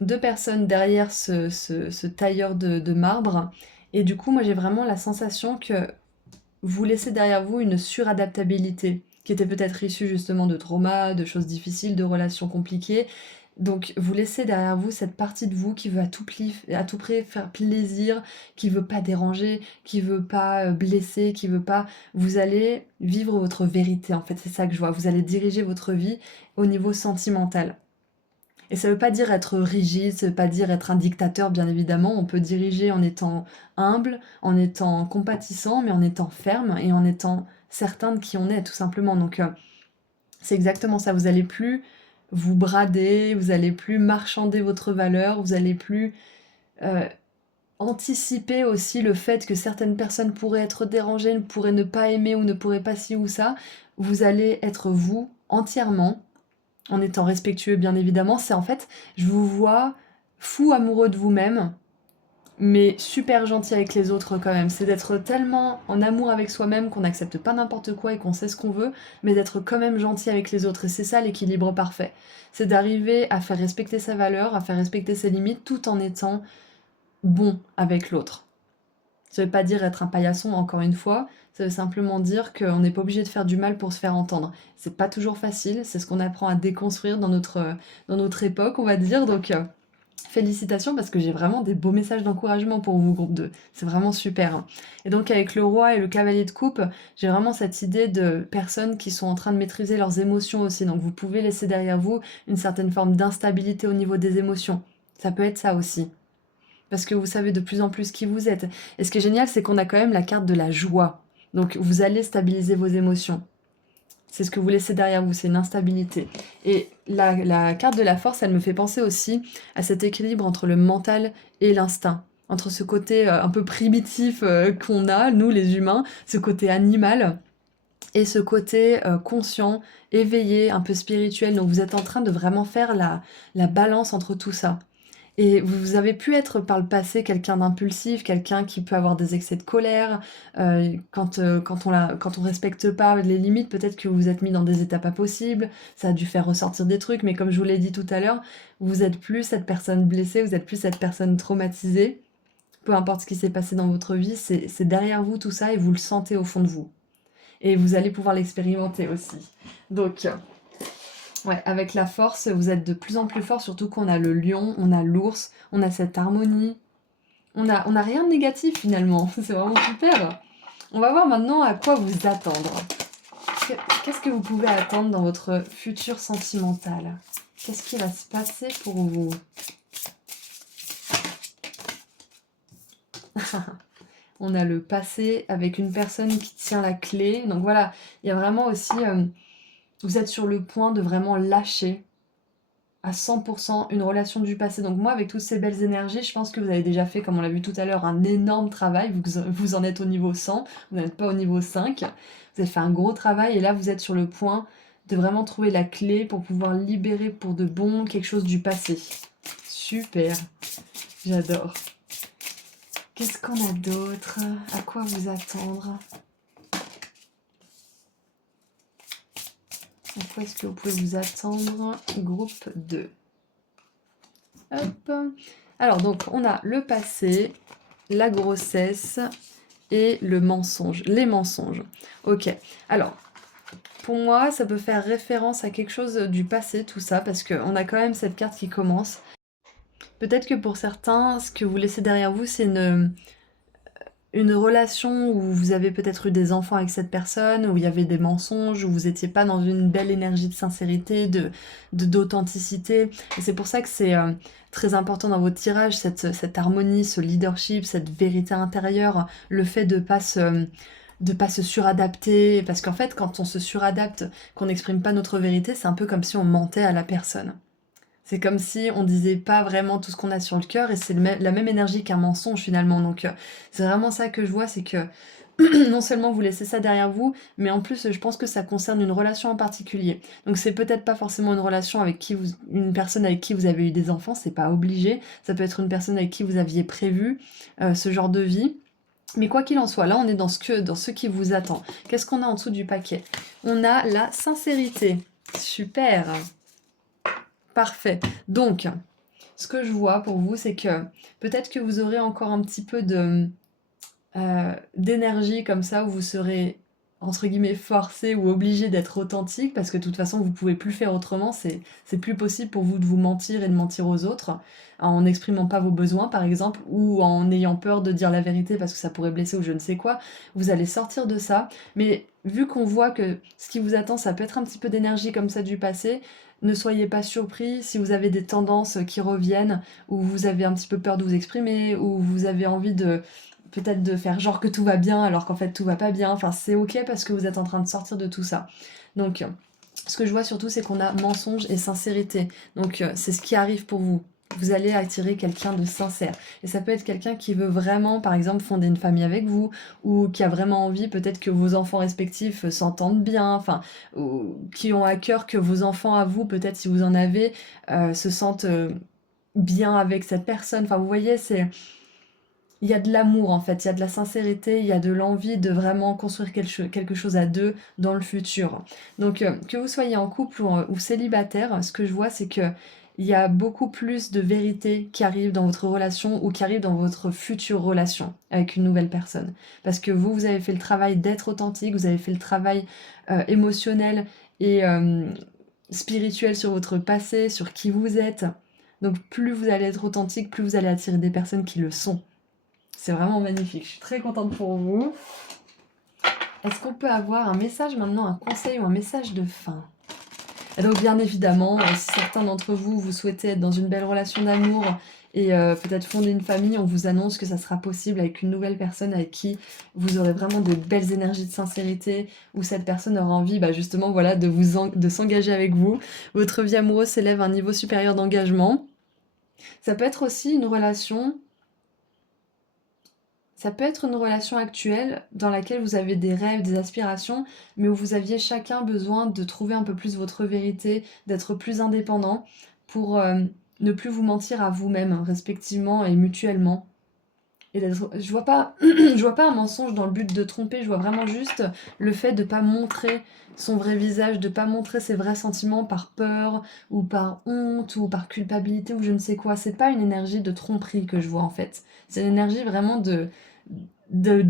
deux personnes derrière ce tailleur de marbre. Et du coup, moi j'ai vraiment la sensation que vous laissez derrière vous une suradaptabilité qui était peut-être issue justement de traumas, de choses difficiles, de relations compliquées. Donc vous laissez derrière vous cette partie de vous qui veut à tout prix faire plaisir, qui veut pas déranger, qui veut pas blesser, qui veut pas... Vous allez vivre votre vérité en fait, c'est ça que je vois. Vous allez diriger votre vie au niveau sentimental. Et ça veut pas dire être rigide, ça veut pas dire être un dictateur, bien évidemment. On peut diriger en étant humble, en étant compatissant, mais en étant ferme et en étant certain de qui on est, tout simplement. Donc, c'est exactement ça. Vous allez plus vous brader, vous allez plus marchander votre valeur, vous allez plus euh, anticiper aussi le fait que certaines personnes pourraient être dérangées, pourraient ne pas aimer ou ne pourraient pas ci ou ça. Vous allez être vous entièrement, en étant respectueux bien évidemment. C'est en fait, je vous vois fou amoureux de vous-même, mais super gentil avec les autres quand même. C'est d'être tellement en amour avec soi-même qu'on n'accepte pas n'importe quoi et qu'on sait ce qu'on veut, mais d'être quand même gentil avec les autres. Et c'est ça l'équilibre parfait. C'est d'arriver à faire respecter sa valeur, à faire respecter ses limites, tout en étant bon avec l'autre. Ça veut pas dire être un paillasson, encore une fois, ça veut simplement dire qu'on n'est pas obligé de faire du mal pour se faire entendre. C'est pas toujours facile, c'est ce qu'on apprend à déconstruire dans notre époque, on va dire, donc félicitations parce que j'ai vraiment des beaux messages d'encouragement pour vous, groupe 2. C'est vraiment super, hein. Et donc avec le roi et le cavalier de coupe, j'ai vraiment cette idée de personnes qui sont en train de maîtriser leurs émotions aussi, donc vous pouvez laisser derrière vous une certaine forme d'instabilité au niveau des émotions. Ça peut être ça aussi parce que vous savez de plus en plus qui vous êtes. Et ce qui est génial, c'est qu'on a quand même la carte de la joie. Donc vous allez stabiliser vos émotions. C'est ce que vous laissez derrière vous, c'est une instabilité. Et la carte de la force, elle me fait penser aussi à cet équilibre entre le mental et l'instinct. Entre ce côté un peu primitif qu'on a, nous les humains, ce côté animal, et ce côté conscient, éveillé, un peu spirituel. Donc vous êtes en train de vraiment faire la balance entre tout ça. Et vous avez pu être par le passé quelqu'un d'impulsif, quelqu'un qui peut avoir des excès de colère, quand on respecte pas les limites, peut-être que vous vous êtes mis dans des états pas possibles, ça a dû faire ressortir des trucs, mais comme je vous l'ai dit tout à l'heure, vous êtes plus cette personne blessée, vous êtes plus cette personne traumatisée, peu importe ce qui s'est passé dans votre vie, c'est derrière vous tout ça et vous le sentez au fond de vous. Et vous allez pouvoir l'expérimenter aussi. Donc, ouais, avec la force, vous êtes de plus en plus fort, surtout qu'on a le lion, on a l'ours, on a cette harmonie. On a rien de négatif finalement, c'est vraiment super. On va voir maintenant à quoi vous attendre. Qu'est-ce que vous pouvez attendre dans votre futur sentimental? Qu'est-ce qui va se passer pour vous? On a le passé avec une personne qui tient la clé. Donc voilà, il y a vraiment aussi... vous êtes sur le point de vraiment lâcher à 100% une relation du passé. Donc moi, avec toutes ces belles énergies, je pense que vous avez déjà fait, comme on l'a vu tout à l'heure, un énorme travail. Vous en êtes au niveau 100, vous n'êtes pas au niveau 5. Vous avez fait un gros travail et là, vous êtes sur le point de vraiment trouver la clé pour pouvoir libérer pour de bon quelque chose du passé. Super, j'adore. Qu'est-ce qu'on a d'autre? À quoi vous attendre? À quoi est-ce que vous pouvez vous attendre? Groupe 2. Hop. Alors, donc, on a le passé, la grossesse et le mensonge. Les mensonges. Ok. Alors, pour moi, ça peut faire référence à quelque chose du passé, tout ça, parce qu'on a quand même cette carte qui commence. Peut-être que pour certains, ce que vous laissez derrière vous, c'est une relation où vous avez peut-être eu des enfants avec cette personne, où il y avait des mensonges, où vous n'étiez pas dans une belle énergie de sincérité, d'authenticité. Et c'est pour ça que c'est très important dans votre tirage, cette harmonie, ce leadership, cette vérité intérieure, le fait de pas se suradapter, parce qu'en fait, quand on se suradapte, qu'on n'exprime pas notre vérité, c'est un peu comme si on mentait à la personne. C'est comme si on disait pas vraiment tout ce qu'on a sur le cœur et c'est la même énergie qu'un mensonge finalement. Donc c'est vraiment ça que je vois, c'est que non seulement vous laissez ça derrière vous, mais en plus je pense que ça concerne une relation en particulier. Donc c'est peut-être pas forcément une relation avec une personne avec qui vous avez eu des enfants, c'est pas obligé. Ça peut être une personne avec qui vous aviez prévu ce genre de vie. Mais quoi qu'il en soit, là on est dans ce qui vous attend. Qu'est-ce qu'on a en dessous du paquet? On a la sincérité. Super! Parfait. Donc, ce que je vois pour vous, c'est que peut-être que vous aurez encore un petit peu d'énergie comme ça, où vous serez, entre guillemets, forcé ou obligé d'être authentique, parce que de toute façon, vous pouvez plus faire autrement, c'est plus possible pour vous de vous mentir et de mentir aux autres, en n'exprimant pas vos besoins, par exemple, ou en ayant peur de dire la vérité parce que ça pourrait blesser ou je ne sais quoi. Vous allez sortir de ça, mais vu qu'on voit que ce qui vous attend, ça peut être un petit peu d'énergie comme ça du passé, ne soyez pas surpris si vous avez des tendances qui reviennent, ou vous avez un petit peu peur de vous exprimer, ou vous avez envie de peut-être de faire genre que tout va bien alors qu'en fait tout va pas bien. Enfin, c'est ok parce que vous êtes en train de sortir de tout ça. Donc, ce que je vois surtout, c'est qu'on a mensonge et sincérité. Donc, c'est ce qui arrive pour vous. Vous allez attirer quelqu'un de sincère. Et ça peut être quelqu'un qui veut vraiment, par exemple, fonder une famille avec vous, ou qui a vraiment envie, peut-être que vos enfants respectifs s'entendent bien, enfin, ou qui ont à cœur que vos enfants à vous, peut-être si vous en avez, se sentent bien avec cette personne. Enfin, vous voyez, il y a de l'amour en fait, il y a de la sincérité, il y a de l'envie de vraiment construire quelque chose à deux dans le futur. Donc que vous soyez en couple ou célibataire, ce que je vois c'est que il y a beaucoup plus de vérité qui arrive dans votre relation ou qui arrive dans votre future relation avec une nouvelle personne. Parce que vous avez fait le travail d'être authentique, vous avez fait le travail émotionnel et spirituel sur votre passé, sur qui vous êtes. Donc plus vous allez être authentique, plus vous allez attirer des personnes qui le sont. C'est vraiment magnifique, je suis très contente pour vous. Est-ce qu'on peut avoir un message maintenant, un conseil ou un message de fin? Et donc bien évidemment, si certains d'entre vous, vous souhaitez être dans une belle relation d'amour et peut-être fonder une famille, on vous annonce que ça sera possible avec une nouvelle personne avec qui vous aurez vraiment de belles énergies de sincérité, où cette personne aura envie justement voilà, de s'engager avec vous. Votre vie amoureuse s'élève à un niveau supérieur d'engagement. Ça peut être aussi une relation. Ça peut être une relation actuelle dans laquelle vous avez des rêves, des aspirations, mais où vous aviez chacun besoin de trouver un peu plus votre vérité, d'être plus indépendant pour ne plus vous mentir à vous-même, respectivement et mutuellement. Et je vois pas, je vois pas un mensonge dans le but de tromper, je vois vraiment juste le fait de pas montrer son vrai visage, de pas montrer ses vrais sentiments par peur ou par honte ou par culpabilité ou je ne sais quoi. C'est pas une énergie de tromperie que je vois en fait. C'est une énergie vraiment de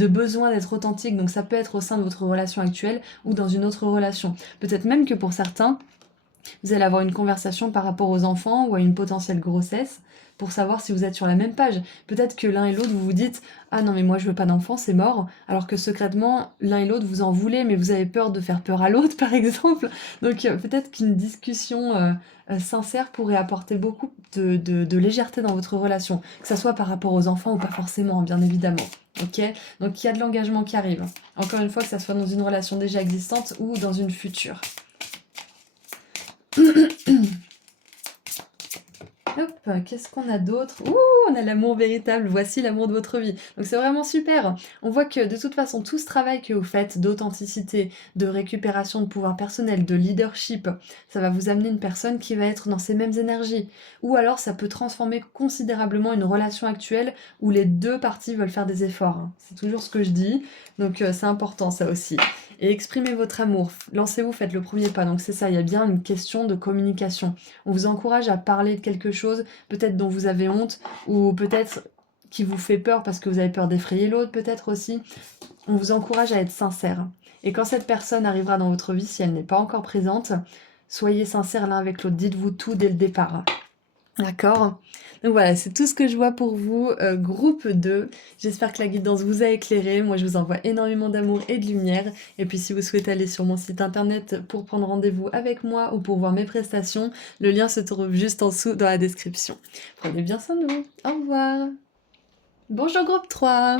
besoin d'être authentique. Donc ça peut être au sein de votre relation actuelle ou dans une autre relation. Peut-être même que pour certains, vous allez avoir une conversation par rapport aux enfants ou à une potentielle grossesse pour savoir si vous êtes sur la même page. Peut-être que l'un et l'autre, vous vous dites «Ah non mais moi je veux pas d'enfant, c'est mort», alors que secrètement, l'un et l'autre vous en voulez, mais vous avez peur de faire peur à l'autre par exemple. Donc peut-être qu'une discussion sincère pourrait apporter beaucoup de légèreté dans votre relation, que ça soit par rapport aux enfants ou pas forcément, bien évidemment. Ok. Donc il y a de l'engagement qui arrive. Encore une fois, que ça soit dans une relation déjà existante ou dans une future. Hop, qu'est-ce qu'on a d'autre? Ouh, on a l'amour véritable, voici l'amour de votre vie. Donc c'est vraiment super. On voit que de toute façon, tout ce travail que vous faites d'authenticité, de récupération de pouvoir personnel, de leadership, ça va vous amener une personne qui va être dans ces mêmes énergies. Ou alors ça peut transformer considérablement une relation actuelle où les deux parties veulent faire des efforts, hein. C'est toujours ce que je dis, donc c'est important ça aussi. Et exprimez votre amour, lancez-vous, faites le premier pas. Donc c'est ça, il y a bien une question de communication. On vous encourage à parler de quelque chose, peut-être dont vous avez honte, ou peut-être qui vous fait peur parce que vous avez peur d'effrayer l'autre, peut-être aussi. On vous encourage à être sincère. Et quand cette personne arrivera dans votre vie, si elle n'est pas encore présente, soyez sincères l'un avec l'autre, dites-vous tout dès le départ. D'accord. Donc voilà, c'est tout ce que je vois pour vous, groupe 2. J'espère que la guidance vous a éclairé. Moi, je vous envoie énormément d'amour et de lumière. Et puis, si vous souhaitez aller sur mon site internet pour prendre rendez-vous avec moi ou pour voir mes prestations, le lien se trouve juste en dessous dans la description. Prenez bien soin de vous. Au revoir. Bonjour groupe 3.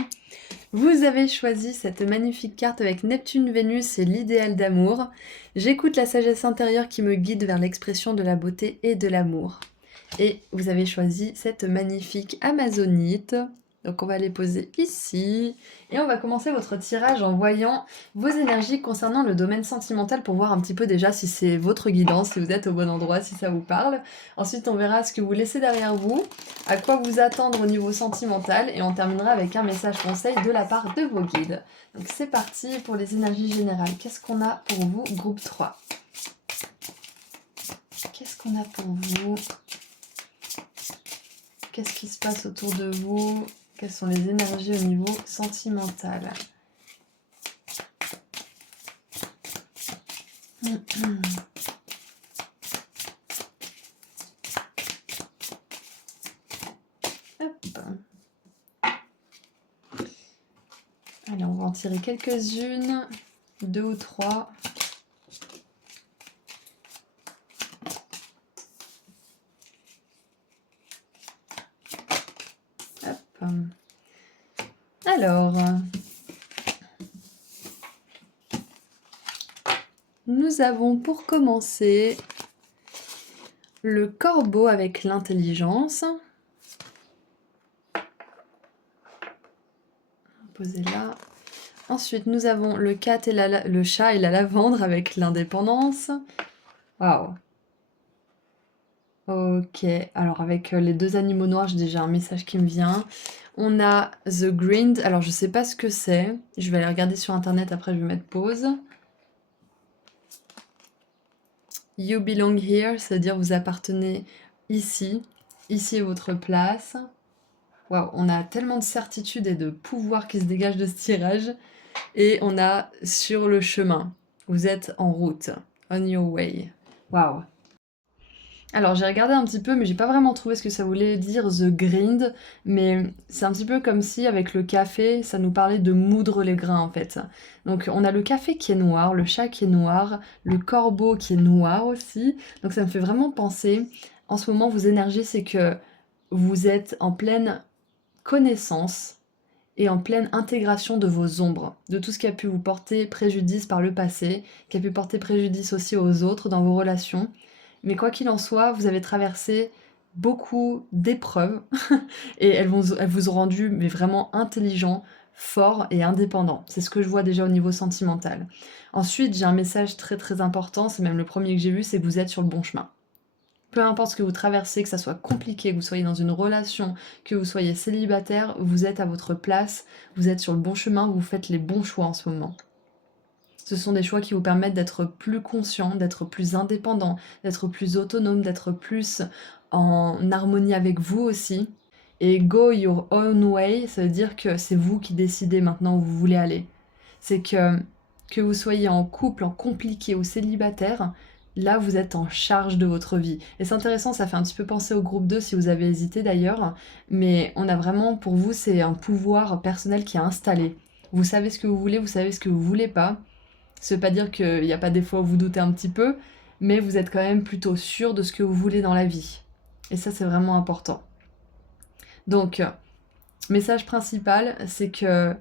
Vous avez choisi cette magnifique carte avec Neptune, Vénus et l'idéal d'amour. J'écoute la sagesse intérieure qui me guide vers l'expression de la beauté et de l'amour. Et vous avez choisi cette magnifique amazonite. Donc on va les poser ici. Et on va commencer votre tirage en voyant vos énergies concernant le domaine sentimental pour voir un petit peu déjà si c'est votre guidance, si vous êtes au bon endroit, si ça vous parle. Ensuite on verra ce que vous laissez derrière vous, à quoi vous attendre au niveau sentimental. Et on terminera avec un message conseil de la part de vos guides. Donc c'est parti pour les énergies générales. Qu'est-ce qu'on a pour vous, groupe 3? Qu'est-ce qu'on a pour vous? Qu'est-ce qui se passe autour de vous? Quelles sont les énergies au niveau sentimental? Hop. Allez, on va en tirer quelques-unes, 2 ou 3. Alors, nous avons pour commencer le corbeau avec l'intelligence. Poser là. Ensuite, nous avons le chat et la lavandre avec l'indépendance. Waouh. Ok, alors avec les deux animaux noirs, j'ai déjà un message qui me vient. On a The Grind, alors je sais pas ce que c'est. Je vais aller regarder sur internet, après je vais mettre pause. You belong here, c'est-à-dire vous appartenez ici. Ici est votre place. Waouh, on a tellement de certitude et de pouvoir qui se dégage de ce tirage. Et on a sur le chemin. Vous êtes en route. On your way. Waouh. Alors j'ai regardé un petit peu, mais j'ai pas vraiment trouvé ce que ça voulait dire the grind, mais c'est un petit peu comme si avec le café, ça nous parlait de moudre les grains en fait. Donc on a le café qui est noir, le chat qui est noir, le corbeau qui est noir aussi. Donc ça me fait vraiment penser, en ce moment vos énergies, c'est que vous êtes en pleine connaissance et en pleine intégration de vos ombres, de tout ce qui a pu vous porter préjudice par le passé, qui a pu porter préjudice aussi aux autres dans vos relations. Mais quoi qu'il en soit, vous avez traversé beaucoup d'épreuves et elles vous ont rendu mais vraiment intelligent, fort et indépendant. C'est ce que je vois déjà au niveau sentimental. Ensuite, j'ai un message très très important, c'est même le premier que j'ai vu, c'est que vous êtes sur le bon chemin. Peu importe ce que vous traversez, que ça soit compliqué, que vous soyez dans une relation, que vous soyez célibataire, vous êtes à votre place, vous êtes sur le bon chemin, vous faites les bons choix en ce moment. Ce sont des choix qui vous permettent d'être plus conscient, d'être plus indépendant, d'être plus autonome, d'être plus en harmonie avec vous aussi. Et go your own way, ça veut dire que c'est vous qui décidez maintenant où vous voulez aller. C'est que vous soyez en couple, en compliqué ou célibataire, là vous êtes en charge de votre vie. Et c'est intéressant, ça fait un petit peu penser au groupe 2 si vous avez hésité d'ailleurs, mais on a vraiment, pour vous, c'est un pouvoir personnel qui est installé. Vous savez ce que vous savez ce que vous voulez pas. Ça veut pas dire qu'il n'y a pas des fois où vous doutez un petit peu, mais vous êtes quand même plutôt sûr de ce que vous voulez dans la vie. Et ça, c'est vraiment important. Donc, message principal, c'est que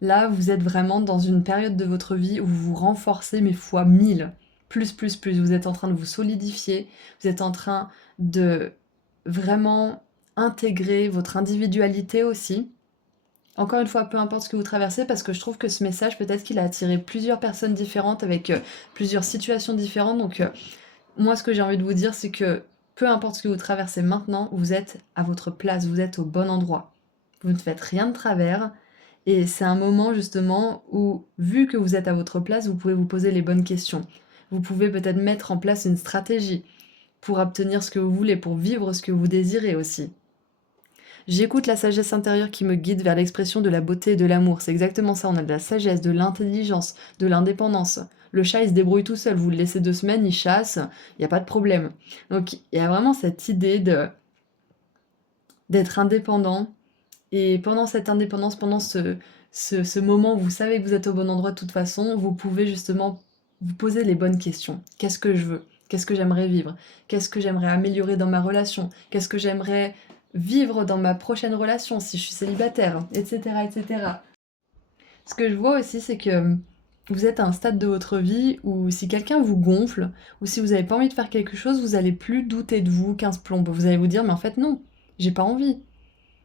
là, vous êtes vraiment dans une période de votre vie où vous vous renforcez, mais fois 1000. Plus, plus, plus. Vous êtes en train de vous solidifier, vous êtes en train de vraiment intégrer votre individualité aussi. Encore une fois, peu importe ce que vous traversez, parce que je trouve que ce message, peut-être qu'il a attiré plusieurs personnes différentes avec plusieurs situations différentes. Donc, moi, ce que j'ai envie de vous dire, c'est que peu importe ce que vous traversez maintenant, vous êtes à votre place, vous êtes au bon endroit. Vous ne faites rien de travers. Et c'est un moment justement où, vu que vous êtes à votre place, vous pouvez vous poser les bonnes questions. Vous pouvez peut-être mettre en place une stratégie pour obtenir ce que vous voulez, pour vivre ce que vous désirez aussi. J'écoute la sagesse intérieure qui me guide vers l'expression de la beauté et de l'amour. C'est exactement ça, on a de la sagesse, de l'intelligence, de l'indépendance. Le chat, il se débrouille tout seul, vous le laissez 2 semaines, il chasse, il n'y a pas de problème. Donc il y a vraiment cette idée d'être indépendant. Et pendant cette indépendance, pendant ce moment où vous savez que vous êtes au bon endroit de toute façon, vous pouvez justement vous poser les bonnes questions. Qu'est-ce que je veux? Qu'est-ce que j'aimerais vivre? Qu'est-ce que j'aimerais améliorer dans ma relation? Qu'est-ce que j'aimerais vivre dans ma prochaine relation si je suis célibataire? Etc. etc. Ce que je vois aussi, c'est que vous êtes à un stade de votre vie où si quelqu'un vous gonfle, ou si vous n'avez pas envie de faire quelque chose, vous allez plus douter de vous 15 plombes. Vous allez vous dire, mais en fait non, j'ai pas envie.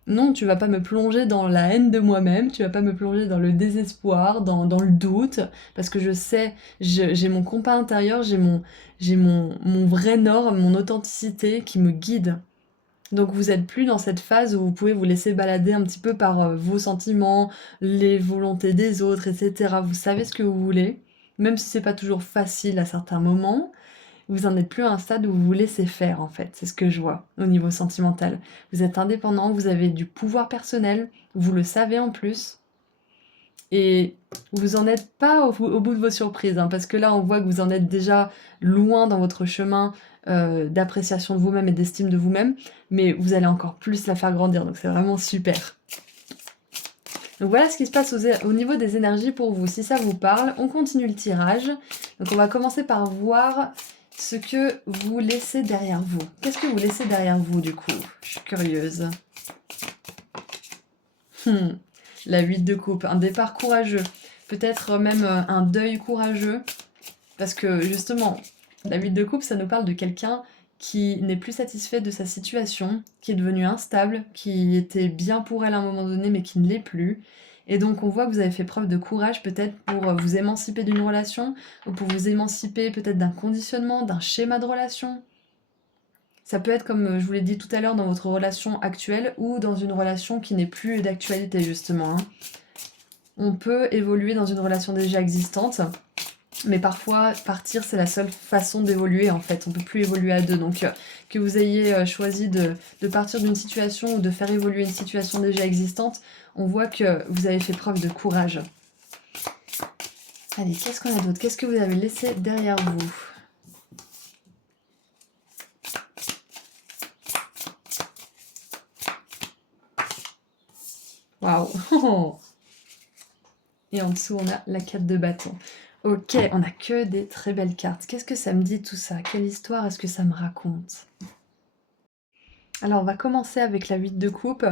Non, tu vas pas me plonger dans la haine de moi-même, tu vas pas me plonger dans le désespoir, dans le doute, parce que je sais, j'ai mon compas intérieur, mon vrai nord, mon authenticité qui me guide. Donc vous êtes plus dans cette phase où vous pouvez vous laisser balader un petit peu par vos sentiments, les volontés des autres, etc. Vous savez ce que vous voulez, même si c'est pas toujours facile à certains moments, vous en êtes plus à un stade où vous vous laissez faire en fait, c'est ce que je vois au niveau sentimental. Vous êtes indépendant, vous avez du pouvoir personnel, vous le savez en plus, et vous en êtes pas au bout de vos surprises, hein, parce que là on voit que vous en êtes déjà loin dans votre chemin d'appréciation de vous-même et d'estime de vous-même, mais vous allez encore plus la faire grandir, donc c'est vraiment super. Donc voilà ce qui se passe au niveau des énergies pour vous. Si ça vous parle, on continue le tirage. Donc on va commencer par voir ce que vous laissez derrière vous. Qu'est-ce que vous laissez derrière vous du coup? Je suis curieuse. la 8 de coupe, un départ courageux, peut-être même un deuil courageux, parce que justement, la 8 de coupe, ça nous parle de quelqu'un qui n'est plus satisfait de sa situation, qui est devenu instable, qui était bien pour elle à un moment donné, mais qui ne l'est plus. Et donc on voit que vous avez fait preuve de courage peut-être pour vous émanciper d'une relation, ou pour vous émanciper peut-être d'un conditionnement, d'un schéma de relation. Ça peut être comme je vous l'ai dit tout à l'heure dans votre relation actuelle ou dans une relation qui n'est plus d'actualité justement, hein. On peut évoluer dans une relation déjà existante, mais parfois partir c'est la seule façon d'évoluer en fait, on peut plus évoluer à deux. Donc que vous ayez choisi de partir d'une situation ou de faire évoluer une situation déjà existante, on voit que vous avez fait preuve de courage. Allez, qu'est-ce qu'on a d'autre? Qu'est-ce que vous avez laissé derrière vous? Waouh. Et en dessous, on a la 4 de bâton. Ok, on a que des très belles cartes. Qu'est-ce que ça me dit tout ça? Quelle histoire est-ce que ça me raconte? Alors, on va commencer avec la 8 de coupe.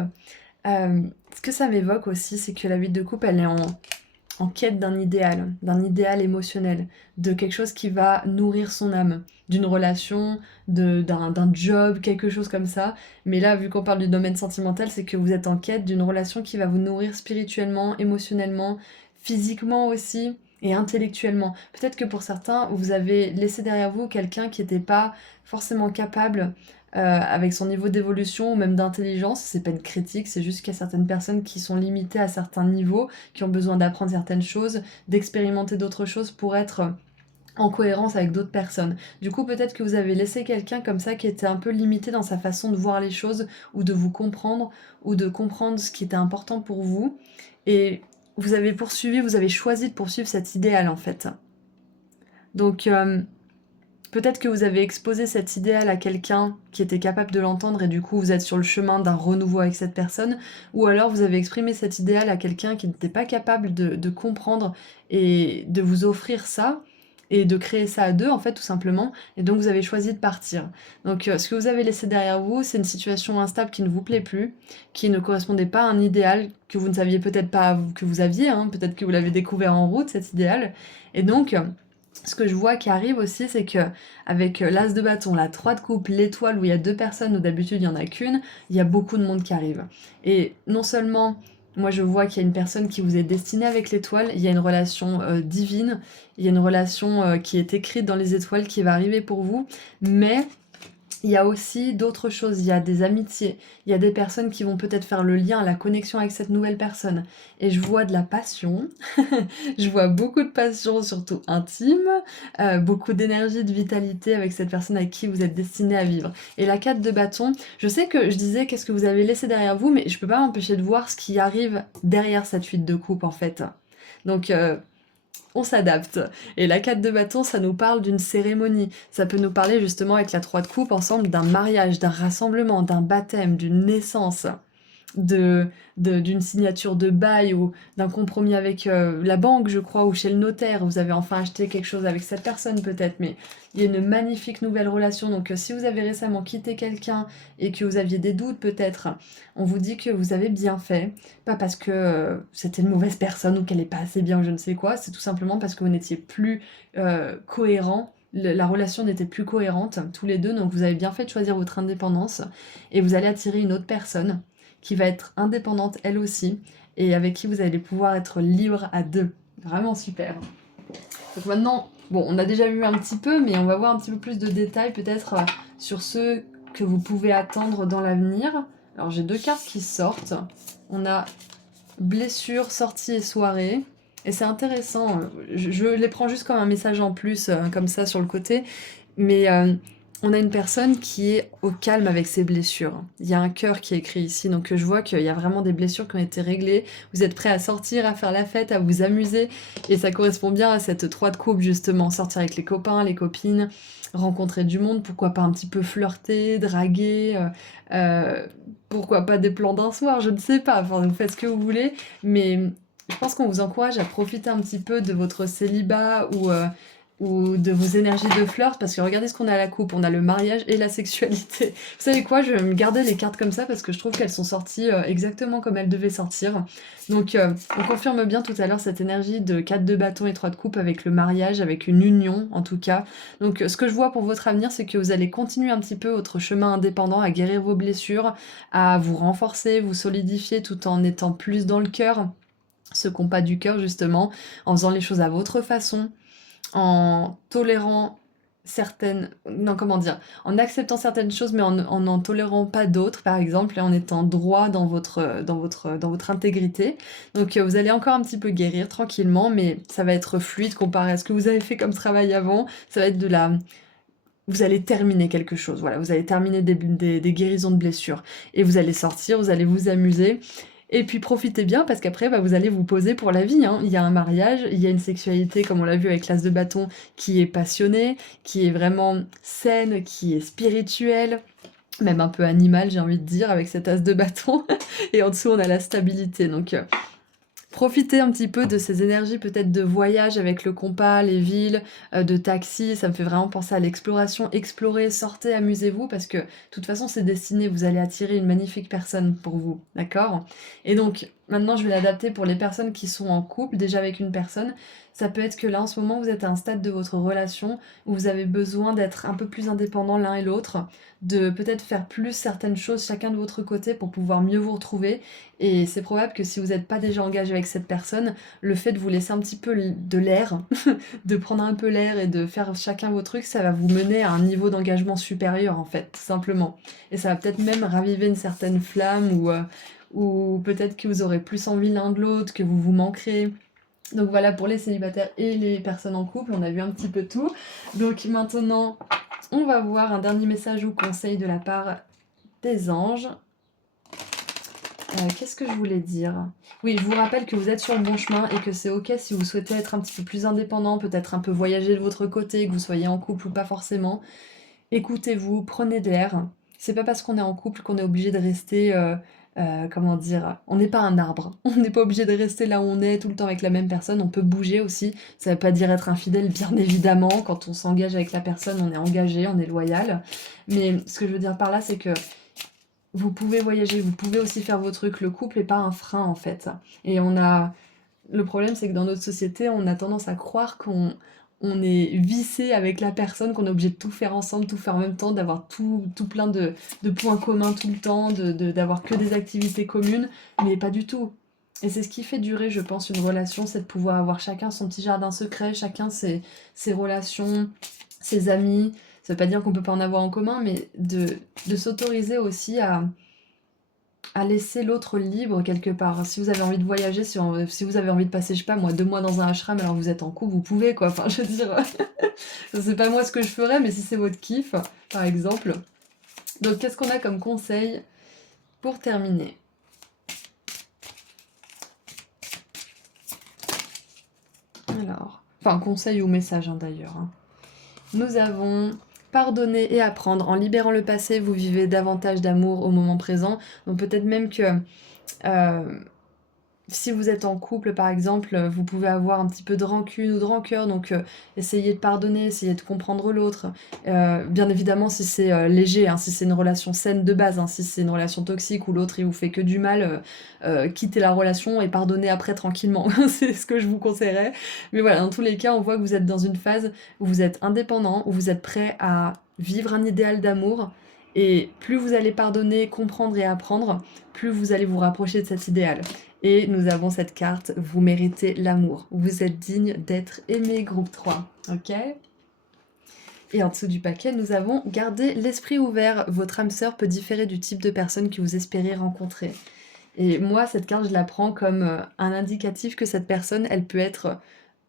Ce que ça m'évoque aussi, c'est que la 8 de coupe, elle est en quête d'un idéal émotionnel, de quelque chose qui va nourrir son âme, d'une relation, d'un job, quelque chose comme ça. Mais là, vu qu'on parle du domaine sentimental, c'est que vous êtes en quête d'une relation qui va vous nourrir spirituellement, émotionnellement, physiquement aussi et intellectuellement. Peut-être que pour certains, vous avez laissé derrière vous quelqu'un qui n'était pas forcément capable avec son niveau d'évolution ou même d'intelligence. C'est pas une critique, c'est juste qu'il y a certaines personnes qui sont limitées à certains niveaux, qui ont besoin d'apprendre certaines choses, d'expérimenter d'autres choses pour être en cohérence avec d'autres personnes. Du coup, peut-être que vous avez laissé quelqu'un comme ça qui était un peu limité dans sa façon de voir les choses ou de vous comprendre ou de comprendre ce qui était important pour vous. Et vous avez poursuivi, vous avez choisi de poursuivre cet idéal en fait. Donc peut-être que vous avez exposé cet idéal à quelqu'un qui était capable de l'entendre et du coup vous êtes sur le chemin d'un renouveau avec cette personne, ou alors vous avez exprimé cet idéal à quelqu'un qui n'était pas capable de comprendre et de vous offrir ça, et de créer ça à deux en fait tout simplement, et donc vous avez choisi de partir. Donc ce que vous avez laissé derrière vous, c'est une situation instable qui ne vous plaît plus, qui ne correspondait pas à un idéal que vous ne saviez peut-être pas que vous aviez, hein, peut-être que vous l'avez découvert en route cet idéal, et donc ce que je vois qui arrive aussi, c'est que avec l'as de bâton, la 3 de coupe, l'étoile où il y a deux personnes où d'habitude il y en a qu'une, il y a beaucoup de monde qui arrive. Et non seulement moi je vois qu'il y a une personne qui vous est destinée avec l'étoile, il y a une relation divine, il y a une relation qui est écrite dans les étoiles qui va arriver pour vous, mais il y a aussi d'autres choses, il y a des amitiés, il y a des personnes qui vont peut-être faire le lien, la connexion avec cette nouvelle personne. Et je vois de la passion, je vois beaucoup de passion, surtout intime, beaucoup d'énergie, de vitalité avec cette personne avec qui vous êtes destiné à vivre. Et la 4 de bâton, je sais que je disais qu'est-ce que vous avez laissé derrière vous, mais je peux pas m'empêcher de voir ce qui arrive derrière cette 8 de coupe en fait. Donc on s'adapte. Et la 4 de bâton, ça nous parle d'une cérémonie. Ça peut nous parler justement avec la 3 de coupe ensemble d'un mariage, d'un rassemblement, d'un baptême, d'une naissance, d'une signature de bail ou d'un compromis avec la banque, je crois, ou chez le notaire. Vous avez enfin acheté quelque chose avec cette personne peut-être, mais il y a une magnifique nouvelle relation. Donc si vous avez récemment quitté quelqu'un et que vous aviez des doutes peut-être, on vous dit que vous avez bien fait. Pas parce que c'était une mauvaise personne ou qu'elle n'est pas assez bien ou je ne sais quoi, c'est tout simplement parce que vous n'étiez plus cohérent. La relation n'était plus cohérente, tous les deux, donc vous avez bien fait de choisir votre indépendance et vous allez attirer une autre personne qui va être indépendante elle aussi et avec qui vous allez pouvoir être libre à deux. Vraiment super. Donc maintenant, bon, on a déjà vu un petit peu, mais on va voir un petit peu plus de détails peut-être sur ce que vous pouvez attendre dans l'avenir. Alors j'ai deux cartes qui sortent. On a blessure, sortie et soirée. Et c'est intéressant, je les prends juste comme un message en plus, comme ça sur le côté. Mais on a une personne qui est au calme avec ses blessures. Il y a un cœur qui est écrit ici, donc je vois qu'il y a vraiment des blessures qui ont été réglées. Vous êtes prêts à sortir, à faire la fête, à vous amuser. Et ça correspond bien à cette 3 de coupe justement. Sortir avec les copains, les copines, rencontrer du monde, pourquoi pas un petit peu flirter, draguer, pourquoi pas des plans d'un soir, je ne sais pas. Enfin, vous faites ce que vous voulez, mais je pense qu'on vous encourage à profiter un petit peu de votre célibat ou ou de vos énergies de flirt, parce que regardez ce qu'on a à la coupe, on a le mariage et la sexualité. Vous savez quoi, je vais me garder les cartes comme ça parce que je trouve qu'elles sont sorties exactement comme elles devaient sortir. Donc on confirme bien tout à l'heure cette énergie de 4 de bâton et 3 de coupe avec le mariage, avec une union en tout cas. Donc ce que je vois pour votre avenir, c'est que vous allez continuer un petit peu votre chemin indépendant, à guérir vos blessures, à vous renforcer, vous solidifier tout en étant plus dans le cœur, ce compas du cœur justement, en faisant les choses à votre façon, en tolérant certaines... Non, comment dire? En acceptant certaines choses, mais en n'en tolérant pas d'autres, par exemple, et en étant droit dans votre intégrité. Donc vous allez encore un petit peu guérir tranquillement, mais ça va être fluide comparé à ce que vous avez fait comme travail avant. Ça va être de la... Vous allez terminer quelque chose, voilà, vous allez terminer des guérisons de blessures. Et vous allez sortir, vous allez vous amuser. Et puis profitez bien parce qu'après, bah, vous allez vous poser pour la vie, hein. Il y a un mariage, il y a une sexualité, comme on l'a vu avec l'as de bâton, qui est passionnée, qui est vraiment saine, qui est spirituelle, même un peu animale, j'ai envie de dire, avec cet as de bâton. Et en dessous, on a la stabilité. Donc profitez un petit peu de ces énergies peut-être de voyage avec le compas, les villes, de taxi, ça me fait vraiment penser à l'exploration. Explorez, sortez, amusez-vous parce que de toute façon c'est destiné, vous allez attirer une magnifique personne pour vous, d'accord? Et donc maintenant je vais l'adapter pour les personnes qui sont en couple, déjà avec une personne. Ça peut être que là en ce moment vous êtes à un stade de votre relation où vous avez besoin d'être un peu plus indépendants l'un et l'autre, de peut-être faire plus certaines choses chacun de votre côté pour pouvoir mieux vous retrouver. Et c'est probable que si vous n'êtes pas déjà engagé avec cette personne, le fait de vous laisser un petit peu de l'air, de prendre un peu l'air et de faire chacun vos trucs, ça va vous mener à un niveau d'engagement supérieur en fait, tout simplement. Et ça va peut-être même raviver une certaine flamme ou peut-être que vous aurez plus envie l'un de l'autre, que vous vous manquerez. Donc voilà pour les célibataires et les personnes en couple, on a vu un petit peu tout. Donc maintenant, on va voir un dernier message ou conseil de la part des anges. Qu'est-ce que je voulais dire? Oui, je vous rappelle que vous êtes sur le bon chemin et que c'est ok si vous souhaitez être un petit peu plus indépendant, peut-être un peu voyager de votre côté, que vous soyez en couple ou pas forcément. Écoutez-vous, prenez de l'air. C'est pas parce qu'on est en couple qu'on est obligé de rester, comment dire? On n'est pas un arbre. On n'est pas obligé de rester là où on est tout le temps avec la même personne, on peut bouger aussi. Ça veut pas dire être infidèle, bien évidemment. Quand on s'engage avec la personne, on est engagé, on est loyal. Mais ce que je veux dire par là, c'est que vous pouvez voyager, vous pouvez aussi faire vos trucs. Le couple n'est pas un frein en fait. Et on a... Le problème c'est que dans notre société, on a tendance à croire qu'on est vissé avec la personne, qu'on est obligé de tout faire ensemble, tout faire en même temps, d'avoir tout plein de points communs tout le temps, d'avoir que des activités communes, mais pas du tout. Et c'est ce qui fait durer, je pense, une relation, c'est de pouvoir avoir chacun son petit jardin secret, chacun ses relations, ses amis. Ça veut pas dire qu'on peut pas en avoir en commun, mais de s'autoriser aussi à laisser l'autre libre quelque part. Si vous avez envie de voyager, si vous avez envie de passer, je sais pas moi, 2 mois dans un ashram alors que vous êtes en couple, vous pouvez quoi. Enfin, je veux dire, c'est pas moi ce que je ferais, mais si c'est votre kiff, par exemple. Donc, qu'est-ce qu'on a comme conseil pour terminer? Alors, enfin, conseil ou message hein, d'ailleurs. Hein. Nous avons pardonner et apprendre. En libérant le passé, vous vivez davantage d'amour au moment présent. Donc peut-être même que si vous êtes en couple, par exemple, vous pouvez avoir un petit peu de rancune ou de rancœur, donc essayez de pardonner, essayez de comprendre l'autre. Bien évidemment, si c'est léger, hein, si c'est une relation saine de base, hein, si c'est une relation toxique où l'autre il vous fait que du mal, quittez la relation et pardonnez après tranquillement. C'est ce que je vous conseillerais. Mais voilà, dans tous les cas, on voit que vous êtes dans une phase où vous êtes indépendant, où vous êtes prêt à vivre un idéal d'amour. Et plus vous allez pardonner, comprendre et apprendre, plus vous allez vous rapprocher de cet idéal. Et nous avons cette carte, vous méritez l'amour. Vous êtes digne d'être aimé, groupe 3. Ok? Et en dessous du paquet, nous avons gardé l'esprit ouvert. Votre âme sœur peut différer du type de personne que vous espérez rencontrer. Et moi, cette carte, je la prends comme un indicatif que cette personne, elle peut être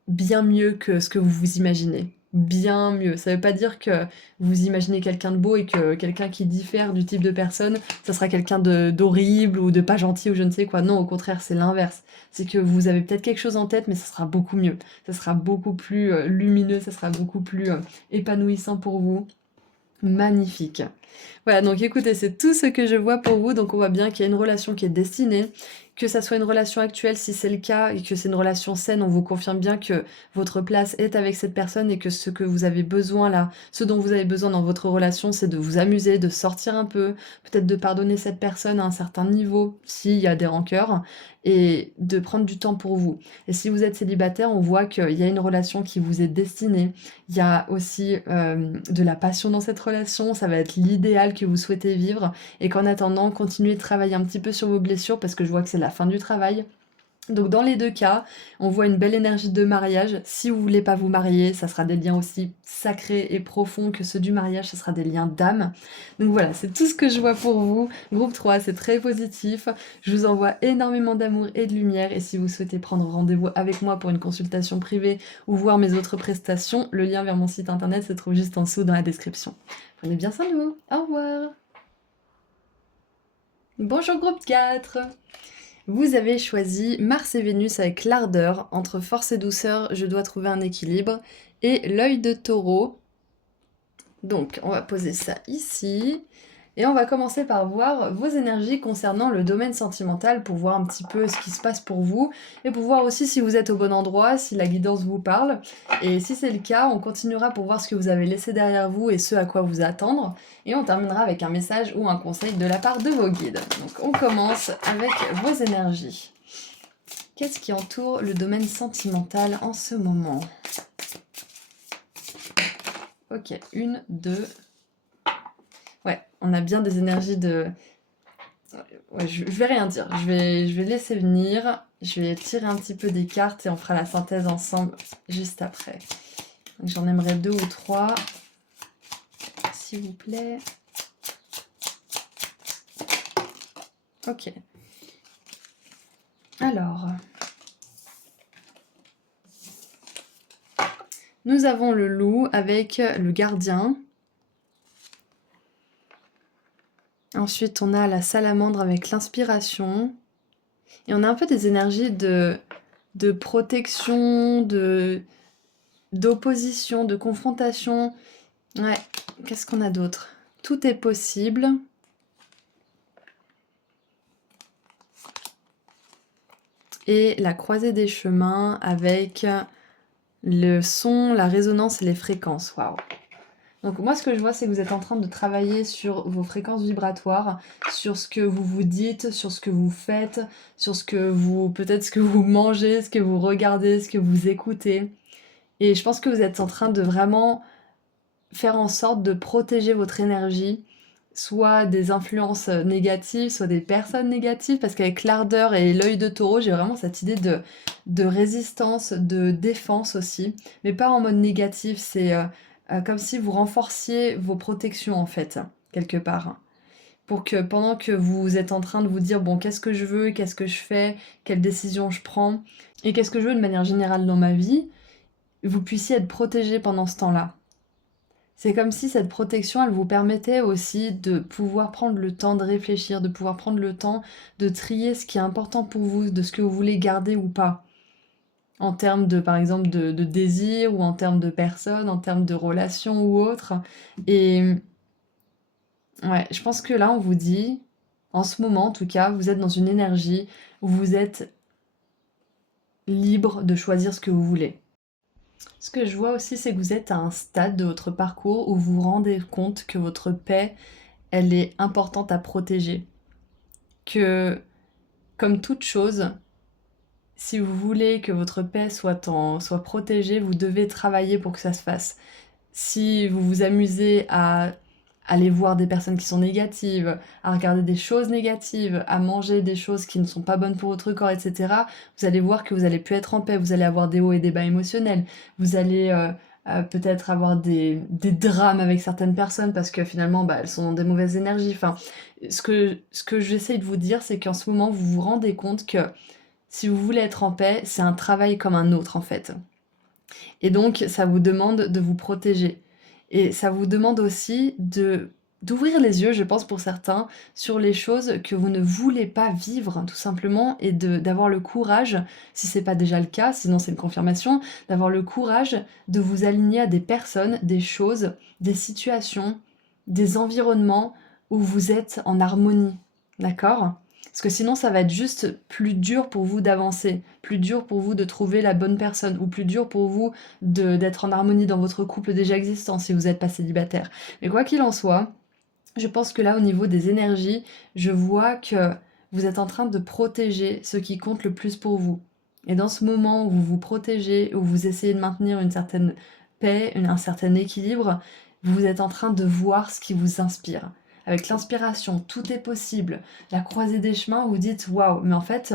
bien mieux que ce que vous vous imaginez. Bien mieux. Ça veut pas dire que vous imaginez quelqu'un de beau et que quelqu'un qui diffère du type de personne, ça sera quelqu'un d'horrible ou de pas gentil ou je ne sais quoi. Non, au contraire, c'est l'inverse. C'est que vous avez peut-être quelque chose en tête, mais ça sera beaucoup mieux. Ça sera beaucoup plus lumineux, ça sera beaucoup plus épanouissant pour vous. Magnifique. Voilà, donc écoutez, c'est tout ce que je vois pour vous. Donc on voit bien qu'il y a une relation qui est destinée, que ça soit une relation actuelle si c'est le cas et que c'est une relation saine, on vous confirme bien que votre place est avec cette personne et que ce que vous avez besoin là, ce dont vous avez besoin dans votre relation, c'est de vous amuser, de sortir un peu, peut-être de pardonner cette personne à un certain niveau s'il y a des rancœurs et de prendre du temps pour vous. Et si vous êtes célibataire, on voit qu'il y a une relation qui vous est destinée. Il y a aussi de la passion dans cette relation, ça va être l'idéal que vous souhaitez vivre et qu'en attendant, continuez de travailler un petit peu sur vos blessures parce que je vois que c'est la fin du travail. Donc dans les deux cas, on voit une belle énergie de mariage. Si vous voulez pas vous marier, ça sera des liens aussi sacrés et profonds que ceux du mariage, ce sera des liens d'âme. Donc voilà, c'est tout ce que je vois pour vous. Groupe 3, c'est très positif. Je vous envoie énormément d'amour et de lumière. Et si vous souhaitez prendre rendez-vous avec moi pour une consultation privée ou voir mes autres prestations, le lien vers mon site internet se trouve juste en dessous dans la description. Prenez bien soin de vous. Au revoir. Bonjour groupe 4. Vous avez choisi Mars et Vénus avec l'ardeur, entre force et douceur, je dois trouver un équilibre, et l'œil de taureau. Donc, on va poser ça ici, et on va commencer par voir vos énergies concernant le domaine sentimental pour voir un petit peu ce qui se passe pour vous, et pour voir aussi si vous êtes au bon endroit, si la guidance vous parle. Et si c'est le cas, on continuera pour voir ce que vous avez laissé derrière vous et ce à quoi vous attendre. Et on terminera avec un message ou un conseil de la part de vos guides. Donc on commence avec vos énergies. Qu'est-ce qui entoure le domaine sentimental en ce moment? Ok, une, deux. Ouais, on a bien des énergies de... Ouais, je vais rien dire, je vais laisser venir. Je vais tirer un petit peu des cartes et on fera la synthèse ensemble juste après. J'en aimerais 2 ou 3, s'il vous plaît. Ok. Alors, nous avons le loup avec le gardien. Ensuite, on a la salamandre avec l'inspiration. Et on a un peu des énergies de protection, d'opposition, de confrontation. Ouais, qu'est-ce qu'on a d'autre? Tout est possible. Et la croisée des chemins avec le son, la résonance et les fréquences. Waouh! Donc moi, ce que je vois, c'est que vous êtes en train de travailler sur vos fréquences vibratoires, sur ce que vous vous dites, sur ce que vous faites, sur ce que vous, peut-être ce que vous mangez, ce que vous regardez, ce que vous écoutez. Et je pense que vous êtes en train de vraiment faire en sorte de protéger votre énergie, soit des influences négatives, soit des personnes négatives, parce qu'avec l'ardeur et l'œil de taureau, j'ai vraiment cette idée de résistance, de défense aussi, mais pas en mode négatif, c'est comme si vous renforciez vos protections en fait, quelque part. Pour que pendant que vous êtes en train de vous dire, bon, qu'est-ce que je veux, qu'est-ce que je fais, quelles décisions je prends, et qu'est-ce que je veux de manière générale dans ma vie, vous puissiez être protégé pendant ce temps-là. C'est comme si cette protection, elle vous permettait aussi de pouvoir prendre le temps de réfléchir, de pouvoir prendre le temps de trier ce qui est important pour vous, de ce que vous voulez garder ou pas. En termes de, par exemple, de désir ou en termes de personnes, en termes de relations ou autres. Et ouais, je pense que là, on vous dit, en ce moment en tout cas, vous êtes dans une énergie où vous êtes libre de choisir ce que vous voulez. Ce que je vois aussi, c'est que vous êtes à un stade de votre parcours où vous vous rendez compte que votre paix, elle est importante à protéger. Que, comme toute chose, si vous voulez que votre paix soit protégée, vous devez travailler pour que ça se fasse. Si vous vous amusez à aller voir des personnes qui sont négatives, à regarder des choses négatives, à manger des choses qui ne sont pas bonnes pour votre corps, etc., vous allez voir que vous allez plus être en paix, vous allez avoir des hauts et des bas émotionnels, vous allez peut-être avoir des drames avec certaines personnes parce que finalement bah, elles sont dans des mauvaises énergies. Enfin, ce que j'essaye de vous dire, c'est qu'en ce moment, vous vous rendez compte que si vous voulez être en paix, c'est un travail comme un autre en fait. Et donc, ça vous demande de vous protéger. Et ça vous demande aussi d'ouvrir les yeux, je pense pour certains, sur les choses que vous ne voulez pas vivre, tout simplement, et d'avoir le courage, si c'est pas déjà le cas, sinon c'est une confirmation, d'avoir le courage de vous aligner à des personnes, des choses, des situations, des environnements où vous êtes en harmonie, d'accord? Parce que sinon, ça va être juste plus dur pour vous d'avancer, plus dur pour vous de trouver la bonne personne, ou plus dur pour vous d'être en harmonie dans votre couple déjà existant si vous n'êtes pas célibataire. Mais quoi qu'il en soit, je pense que là, au niveau des énergies, je vois que vous êtes en train de protéger ce qui compte le plus pour vous. Et dans ce moment où vous vous protégez, où vous essayez de maintenir une certaine paix, un certain équilibre, vous êtes en train de voir ce qui vous inspire. Avec l'inspiration, tout est possible. La croisée des chemins, vous dites waouh, mais en fait,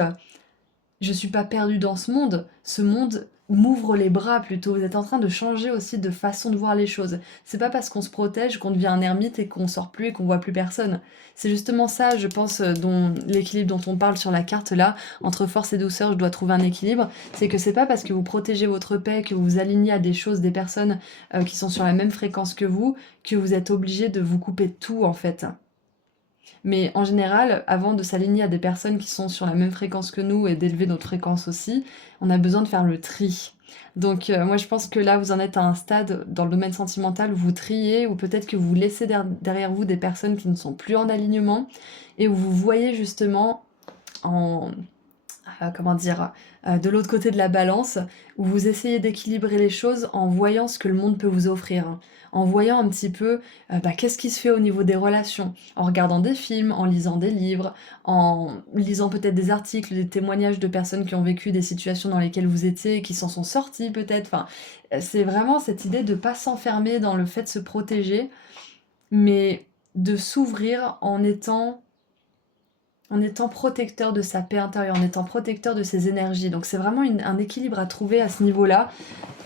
je suis pas perdue dans ce monde. Ce monde m'ouvre les bras plutôt. Vous êtes en train de changer aussi de façon de voir les choses. C'est pas parce qu'on se protège qu'on devient un ermite et qu'on sort plus et qu'on voit plus personne. C'est justement ça, je pense, dont l'équilibre dont on parle sur la carte là, entre force et douceur, je dois trouver un équilibre. C'est que c'est pas parce que vous protégez votre paix, que vous vous alignez à des choses, des personnes qui sont sur la même fréquence que vous êtes obligé de vous couper de tout en fait. Mais en général, avant de s'aligner à des personnes qui sont sur la même fréquence que nous et d'élever notre fréquence aussi, on a besoin de faire le tri. Donc moi je pense que là vous en êtes à un stade dans le domaine sentimental où vous triez, ou peut-être que vous laissez derrière vous des personnes qui ne sont plus en alignement, et où vous voyez justement en, comment dire, de l'autre côté de la balance, où vous essayez d'équilibrer les choses en voyant ce que le monde peut vous offrir, hein. En voyant un petit peu qu'est-ce qui se fait au niveau des relations, en regardant des films, en lisant des livres, en lisant peut-être des articles, des témoignages de personnes qui ont vécu des situations dans lesquelles vous étiez, et qui s'en sont sorties peut-être. Enfin, c'est vraiment cette idée de ne pas s'enfermer dans le fait de se protéger, mais de s'ouvrir en étant protecteur de sa paix intérieure, en étant protecteur de ses énergies. Donc c'est vraiment un équilibre à trouver à ce niveau-là.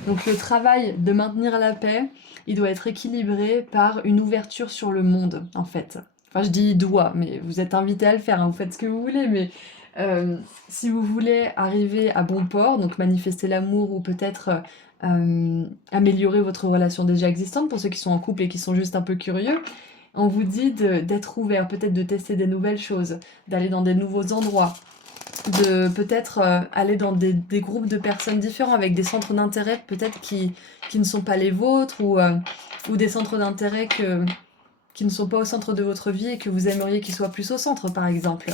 Donc le travail de maintenir la paix, il doit être équilibré par une ouverture sur le monde, en fait. Enfin, je dis il doit, mais vous êtes invité à le faire, hein, vous faites ce que vous voulez, mais si vous voulez arriver à bon port, donc manifester l'amour, ou peut-être améliorer votre relation déjà existante, pour ceux qui sont en couple et qui sont juste un peu curieux, on vous dit d'être ouvert, peut-être de tester des nouvelles choses, d'aller dans des nouveaux endroits, de peut-être aller dans des groupes de personnes différents, avec des centres d'intérêt peut-être qui ne sont pas les vôtres, ou des centres d'intérêt qui ne sont pas au centre de votre vie et que vous aimeriez qu'ils soient plus au centre, par exemple.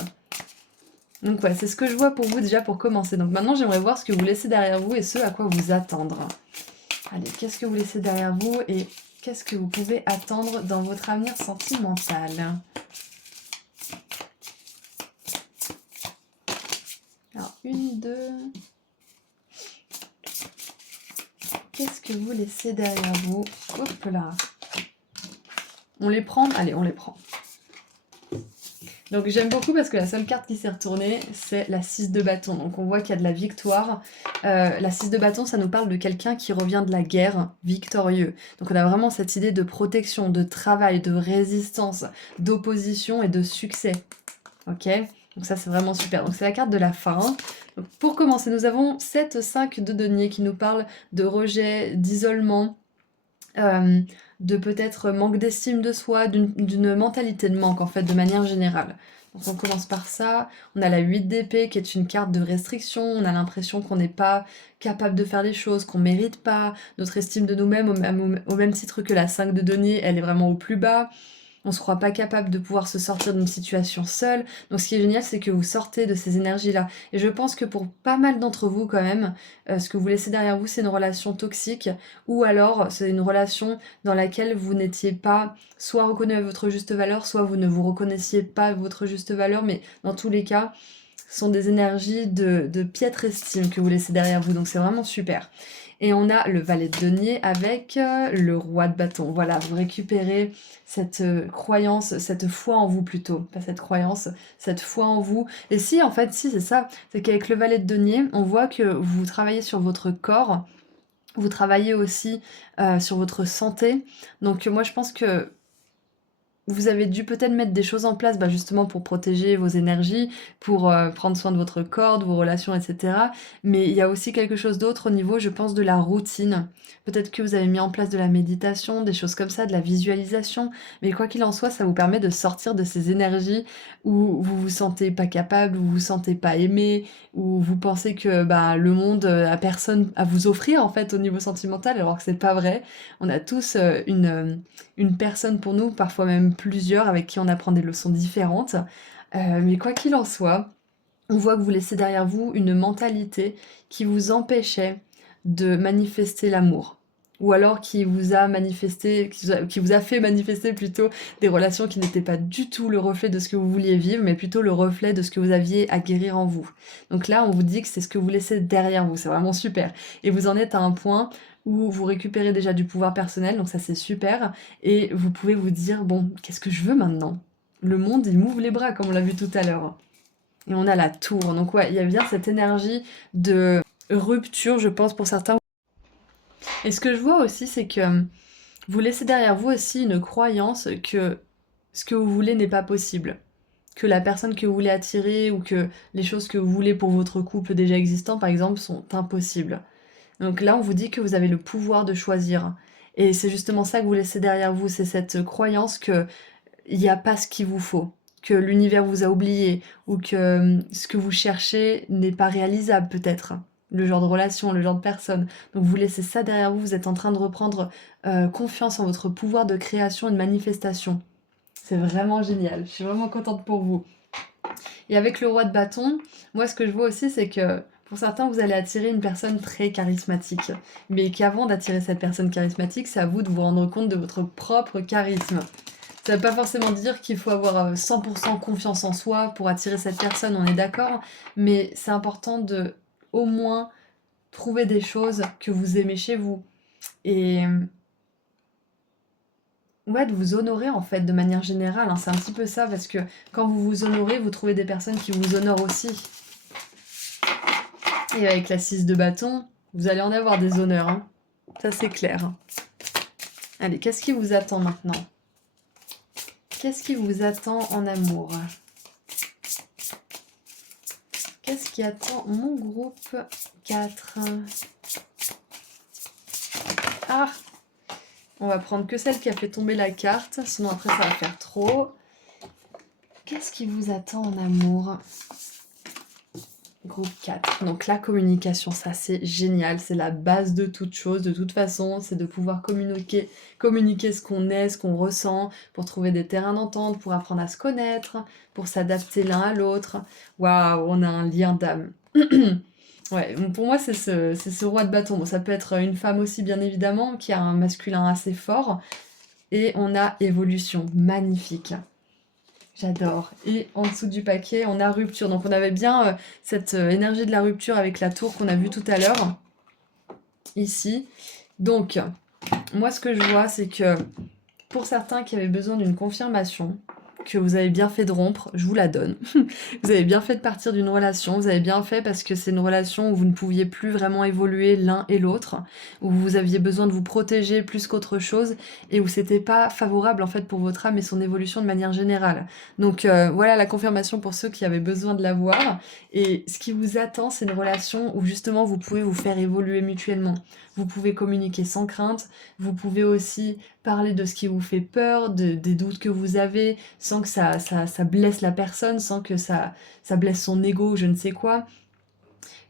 Donc ouais, c'est ce que je vois pour vous déjà pour commencer. Donc maintenant, j'aimerais voir ce que vous laissez derrière vous et ce à quoi vous attendre. Allez, qu'est-ce que vous laissez derrière vous et qu'est-ce que vous pouvez attendre dans votre avenir sentimental? Alors, une, deux... Qu'est-ce que vous laissez derrière vous? Hop là. On les prend? Allez, on les prend. Donc j'aime beaucoup parce que la seule carte qui s'est retournée, c'est la 6 de bâton. Donc on voit qu'il y a de la victoire. La 6 de bâton, ça nous parle de quelqu'un qui revient de la guerre victorieux. Donc on a vraiment cette idée de protection, de travail, de résistance, d'opposition et de succès. Ok? Donc ça c'est vraiment super. Donc c'est la carte de la fin. Donc pour commencer, nous avons 7, 5 de denier qui nous parle de rejet, d'isolement, de peut-être manque d'estime de soi, d'une mentalité de manque en fait de manière générale. Donc on commence par ça. On a la 8 d'épée qui est une carte de restriction. On a l'impression qu'on n'est pas capable de faire des choses, qu'on mérite pas. Notre estime de nous-mêmes, au même titre que la 5 de denier, elle est vraiment au plus bas. On se croit pas capable de pouvoir se sortir d'une situation seule. Donc ce qui est génial, c'est que vous sortez de ces énergies-là. Et je pense que pour pas mal d'entre vous quand même, ce que vous laissez derrière vous, c'est une relation toxique, ou alors c'est une relation dans laquelle vous n'étiez pas soit reconnu à votre juste valeur, soit vous ne vous reconnaissiez pas à votre juste valeur, mais dans tous les cas, ce sont des énergies de piètre estime que vous laissez derrière vous. Donc c'est vraiment super. Et on a le valet de denier avec le roi de bâton. Voilà, vous récupérez cette croyance, cette foi en vous plutôt. Pas cette croyance, cette foi en vous. Et si, en fait, si, c'est ça. C'est qu'avec le valet de denier, on voit que vous travaillez sur votre corps. Vous travaillez aussi sur votre santé. Donc moi, je pense que vous avez dû peut-être mettre des choses en place, bah, justement pour protéger vos énergies, pour, prendre soin de votre corps, de vos relations et cetera. Mais il y a aussi quelque chose d'autre au niveau, je pense, de la routine. Peut-être que vous avez mis en place de la méditation, des choses comme ça, de la visualisation, mais quoi qu'il en soit, ça vous permet de sortir de ces énergies où vous vous sentez pas capable, où vous vous sentez pas aimé, où vous pensez que, bah, le monde, a personne à vous offrir, en fait, au niveau sentimental, alors que c'est pas vrai. On a tous, une personne pour nous, parfois même plusieurs, avec qui on apprend des leçons différentes. Mais quoi qu'il en soit, on voit que vous laissez derrière vous une mentalité qui vous empêchait de manifester l'amour. Ou alors qui vous a manifesté, qui vous a fait manifester plutôt des relations qui n'étaient pas du tout le reflet de ce que vous vouliez vivre, mais plutôt le reflet de ce que vous aviez à guérir en vous. Donc là, on vous dit que c'est ce que vous laissez derrière vous, c'est vraiment super. Et vous en êtes à un point où vous récupérez déjà du pouvoir personnel, donc ça c'est super, et vous pouvez vous dire, bon, qu'est-ce que je veux maintenant? Le monde, il m'ouvre les bras, comme on l'a vu tout à l'heure. Et on a la tour. Donc ouais, il y a bien cette énergie de rupture, je pense, pour certains. Et ce que je vois aussi, c'est que vous laissez derrière vous aussi une croyance que ce que vous voulez n'est pas possible. Que la personne que vous voulez attirer ou que les choses que vous voulez pour votre couple déjà existant, par exemple, sont impossibles. Donc là, on vous dit que vous avez le pouvoir de choisir. Et c'est justement ça que vous laissez derrière vous, c'est cette croyance que il n'y a pas ce qu'il vous faut, que l'univers vous a oublié, ou que ce que vous cherchez n'est pas réalisable peut-être, le genre de relation, le genre de personne. Donc vous laissez ça derrière vous, vous êtes en train de reprendre confiance en votre pouvoir de création et de manifestation. C'est vraiment génial, je suis vraiment contente pour vous. Et avec le roi de bâton, moi ce que je vois aussi c'est que pour certains vous allez attirer une personne très charismatique, mais qu'avant d'attirer cette personne charismatique, c'est à vous de vous rendre compte de votre propre charisme. Ça veut pas forcément dire qu'il faut avoir 100% confiance en soi pour attirer cette personne, on est d'accord, mais c'est important de au moins trouver des choses que vous aimez chez vous. Et ouais, de vous honorer en fait de manière générale, hein, c'est un petit peu ça, parce que quand vous vous honorez, vous trouvez des personnes qui vous honorent aussi. Et avec la 6 de bâton, vous allez en avoir des honneurs, hein. Ça c'est clair. Allez, qu'est-ce qui vous attend maintenant? Qu'est-ce qui vous attend en amour? Qu'est-ce qui attend mon groupe 4? Ah! On va prendre que celle qui a fait tomber la carte, sinon après ça va faire trop. Qu'est-ce qui vous attend en amour? Groupe 4. Donc la communication, ça c'est génial, c'est la base de toute chose, de toute façon, c'est de pouvoir communiquer ce qu'on est, ce qu'on ressent, pour trouver des terrains d'entente, pour apprendre à se connaître, pour s'adapter l'un à l'autre. Waouh, on a un lien d'âme. Ouais, pour moi c'est ce roi de bâton. Bon, ça peut être une femme aussi bien évidemment, qui a un masculin assez fort. Et on a évolution, magnifique. J'adore. Et en dessous du paquet, on a rupture. Donc on avait bien cette énergie de la rupture avec la tour qu'on a vue tout à l'heure, ici. Donc, moi ce que je vois, c'est que pour certains qui avaient besoin d'une confirmation, que vous avez bien fait de rompre, je vous la donne. Vous avez bien fait de partir d'une relation, vous avez bien fait parce que c'est une relation où vous ne pouviez plus vraiment évoluer l'un et l'autre, où vous aviez besoin de vous protéger plus qu'autre chose, et où c'était pas favorable en fait pour votre âme et son évolution de manière générale. Donc voilà la confirmation pour ceux qui avaient besoin de l'avoir, et ce qui vous attend, c'est une relation où justement vous pouvez vous faire évoluer mutuellement. Vous pouvez communiquer sans crainte, vous pouvez aussi parler de ce qui vous fait peur, des doutes que vous avez, sans que ça blesse la personne, sans que ça blesse son ego ou je ne sais quoi.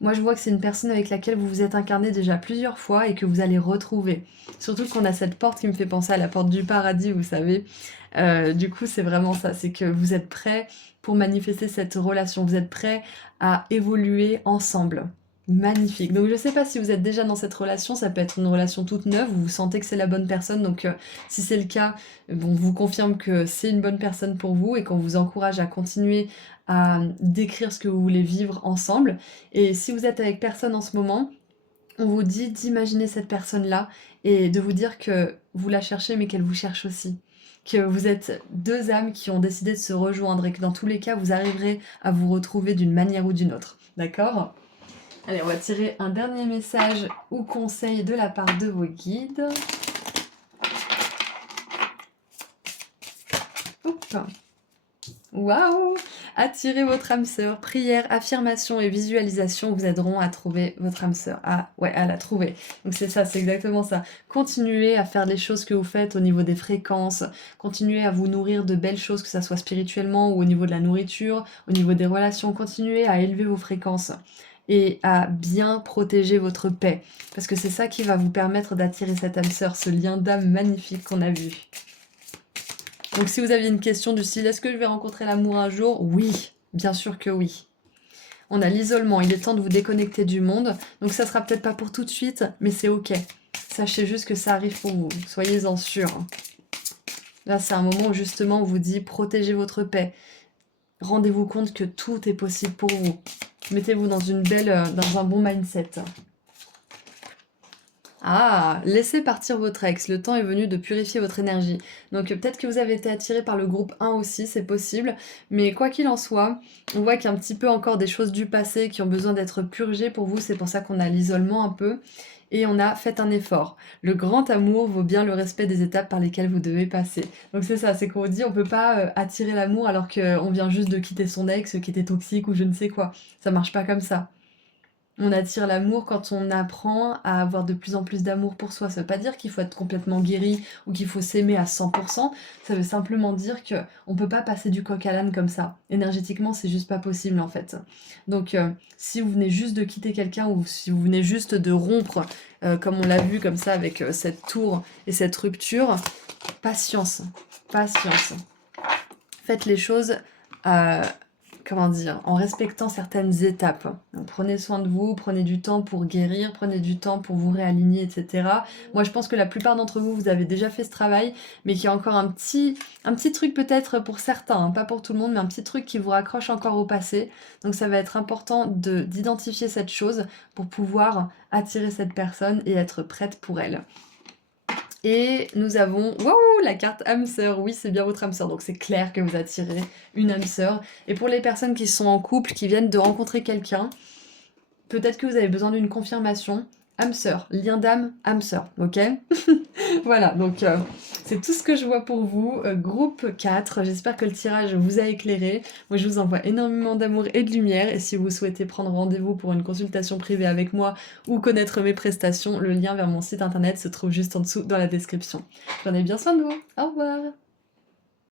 Moi, je vois que c'est une personne avec laquelle vous vous êtes incarné déjà plusieurs fois et que vous allez retrouver. Surtout qu'on a cette porte qui me fait penser à la porte du paradis, vous savez. Du coup, c'est vraiment ça, c'est que vous êtes prêts pour manifester cette relation, vous êtes prêts à évoluer ensemble. Magnifique. Donc je sais pas si vous êtes déjà dans cette relation, ça peut être une relation toute neuve, vous sentez que c'est la bonne personne, donc si c'est le cas, bon, on vous confirme que c'est une bonne personne pour vous et qu'on vous encourage à continuer à décrire ce que vous voulez vivre ensemble. Et si vous êtes avec personne en ce moment, on vous dit d'imaginer cette personne-là et de vous dire que vous la cherchez mais qu'elle vous cherche aussi. Que vous êtes deux âmes qui ont décidé de se rejoindre et que dans tous les cas, vous arriverez à vous retrouver d'une manière ou d'une autre. D'accord? Allez, on va tirer un dernier message ou conseil de la part de vos guides. Waouh! Attirez votre âme sœur. Prière, affirmation et visualisation vous aideront à trouver votre âme sœur. Ah, ouais, à la trouver. Donc c'est ça, c'est exactement ça. Continuez à faire les choses que vous faites au niveau des fréquences. Continuez à vous nourrir de belles choses, que ça soit spirituellement ou au niveau de la nourriture, au niveau des relations. Continuez à élever vos fréquences et à bien protéger votre paix. Parce que c'est ça qui va vous permettre d'attirer cette âme sœur, ce lien d'âme magnifique qu'on a vu. Donc si vous aviez une question du style « Est-ce que je vais rencontrer l'amour un jour ?» Oui, bien sûr que oui. On a l'isolement, il est temps de vous déconnecter du monde. Donc ça sera peut-être pas pour tout de suite, mais c'est ok. Sachez juste que ça arrive pour vous, soyez-en sûrs. Là, c'est un moment où justement on vous dit « Protégez votre paix ». Rendez-vous compte que tout est possible pour vous. Mettez-vous dans dans un bon mindset. Ah, laissez partir votre ex, le temps est venu de purifier votre énergie. Donc peut-être que vous avez été attiré par le groupe 1 aussi, c'est possible, mais quoi qu'il en soit, on voit qu'il y a un petit peu encore des choses du passé qui ont besoin d'être purgées pour vous, c'est pour ça qu'on a l'isolement un peu, et on a fait un effort. Le grand amour vaut bien le respect des étapes par lesquelles vous devez passer. Donc c'est ça, c'est qu'on vous dit on peut pas attirer l'amour alors qu'on vient juste de quitter son ex qui était toxique ou je ne sais quoi. Ça marche pas comme ça. On attire l'amour quand on apprend à avoir de plus en plus d'amour pour soi. Ça veut pas dire qu'il faut être complètement guéri ou qu'il faut s'aimer à 100%. Ça veut simplement dire que on peut pas passer du coq à l'âne comme ça. Énergétiquement, c'est juste pas possible en fait. Donc, si vous venez juste de quitter quelqu'un ou si vous venez juste de rompre, comme on l'a vu comme ça avec cette tour et cette rupture, patience, patience. Faites les choses comment dire, en respectant certaines étapes. Donc, prenez soin de vous, prenez du temps pour guérir, prenez du temps pour vous réaligner, etc. Moi, je pense que la plupart d'entre vous, vous avez déjà fait ce travail, mais qu'il y a encore un petit truc peut-être pour certains, hein, pas pour tout le monde, mais un petit truc qui vous raccroche encore au passé. Donc, ça va être important d'identifier cette chose pour pouvoir attirer cette personne et être prête pour elle. Et nous avons, waouh, la carte âme sœur. Oui, c'est bien votre âme sœur, donc c'est clair que vous attirez une âme sœur. Et pour les personnes qui sont en couple, qui viennent de rencontrer quelqu'un, peut-être que vous avez besoin d'une confirmation. Âme sœur, lien d'âme, âme sœur, ok? Voilà, donc c'est tout ce que je vois pour vous. Groupe 4, j'espère que le tirage vous a éclairé. Moi, je vous envoie énormément d'amour et de lumière. Et si vous souhaitez prendre rendez-vous pour une consultation privée avec moi ou connaître mes prestations, le lien vers mon site internet se trouve juste en dessous dans la description. Prenez bien soin de vous. Au revoir!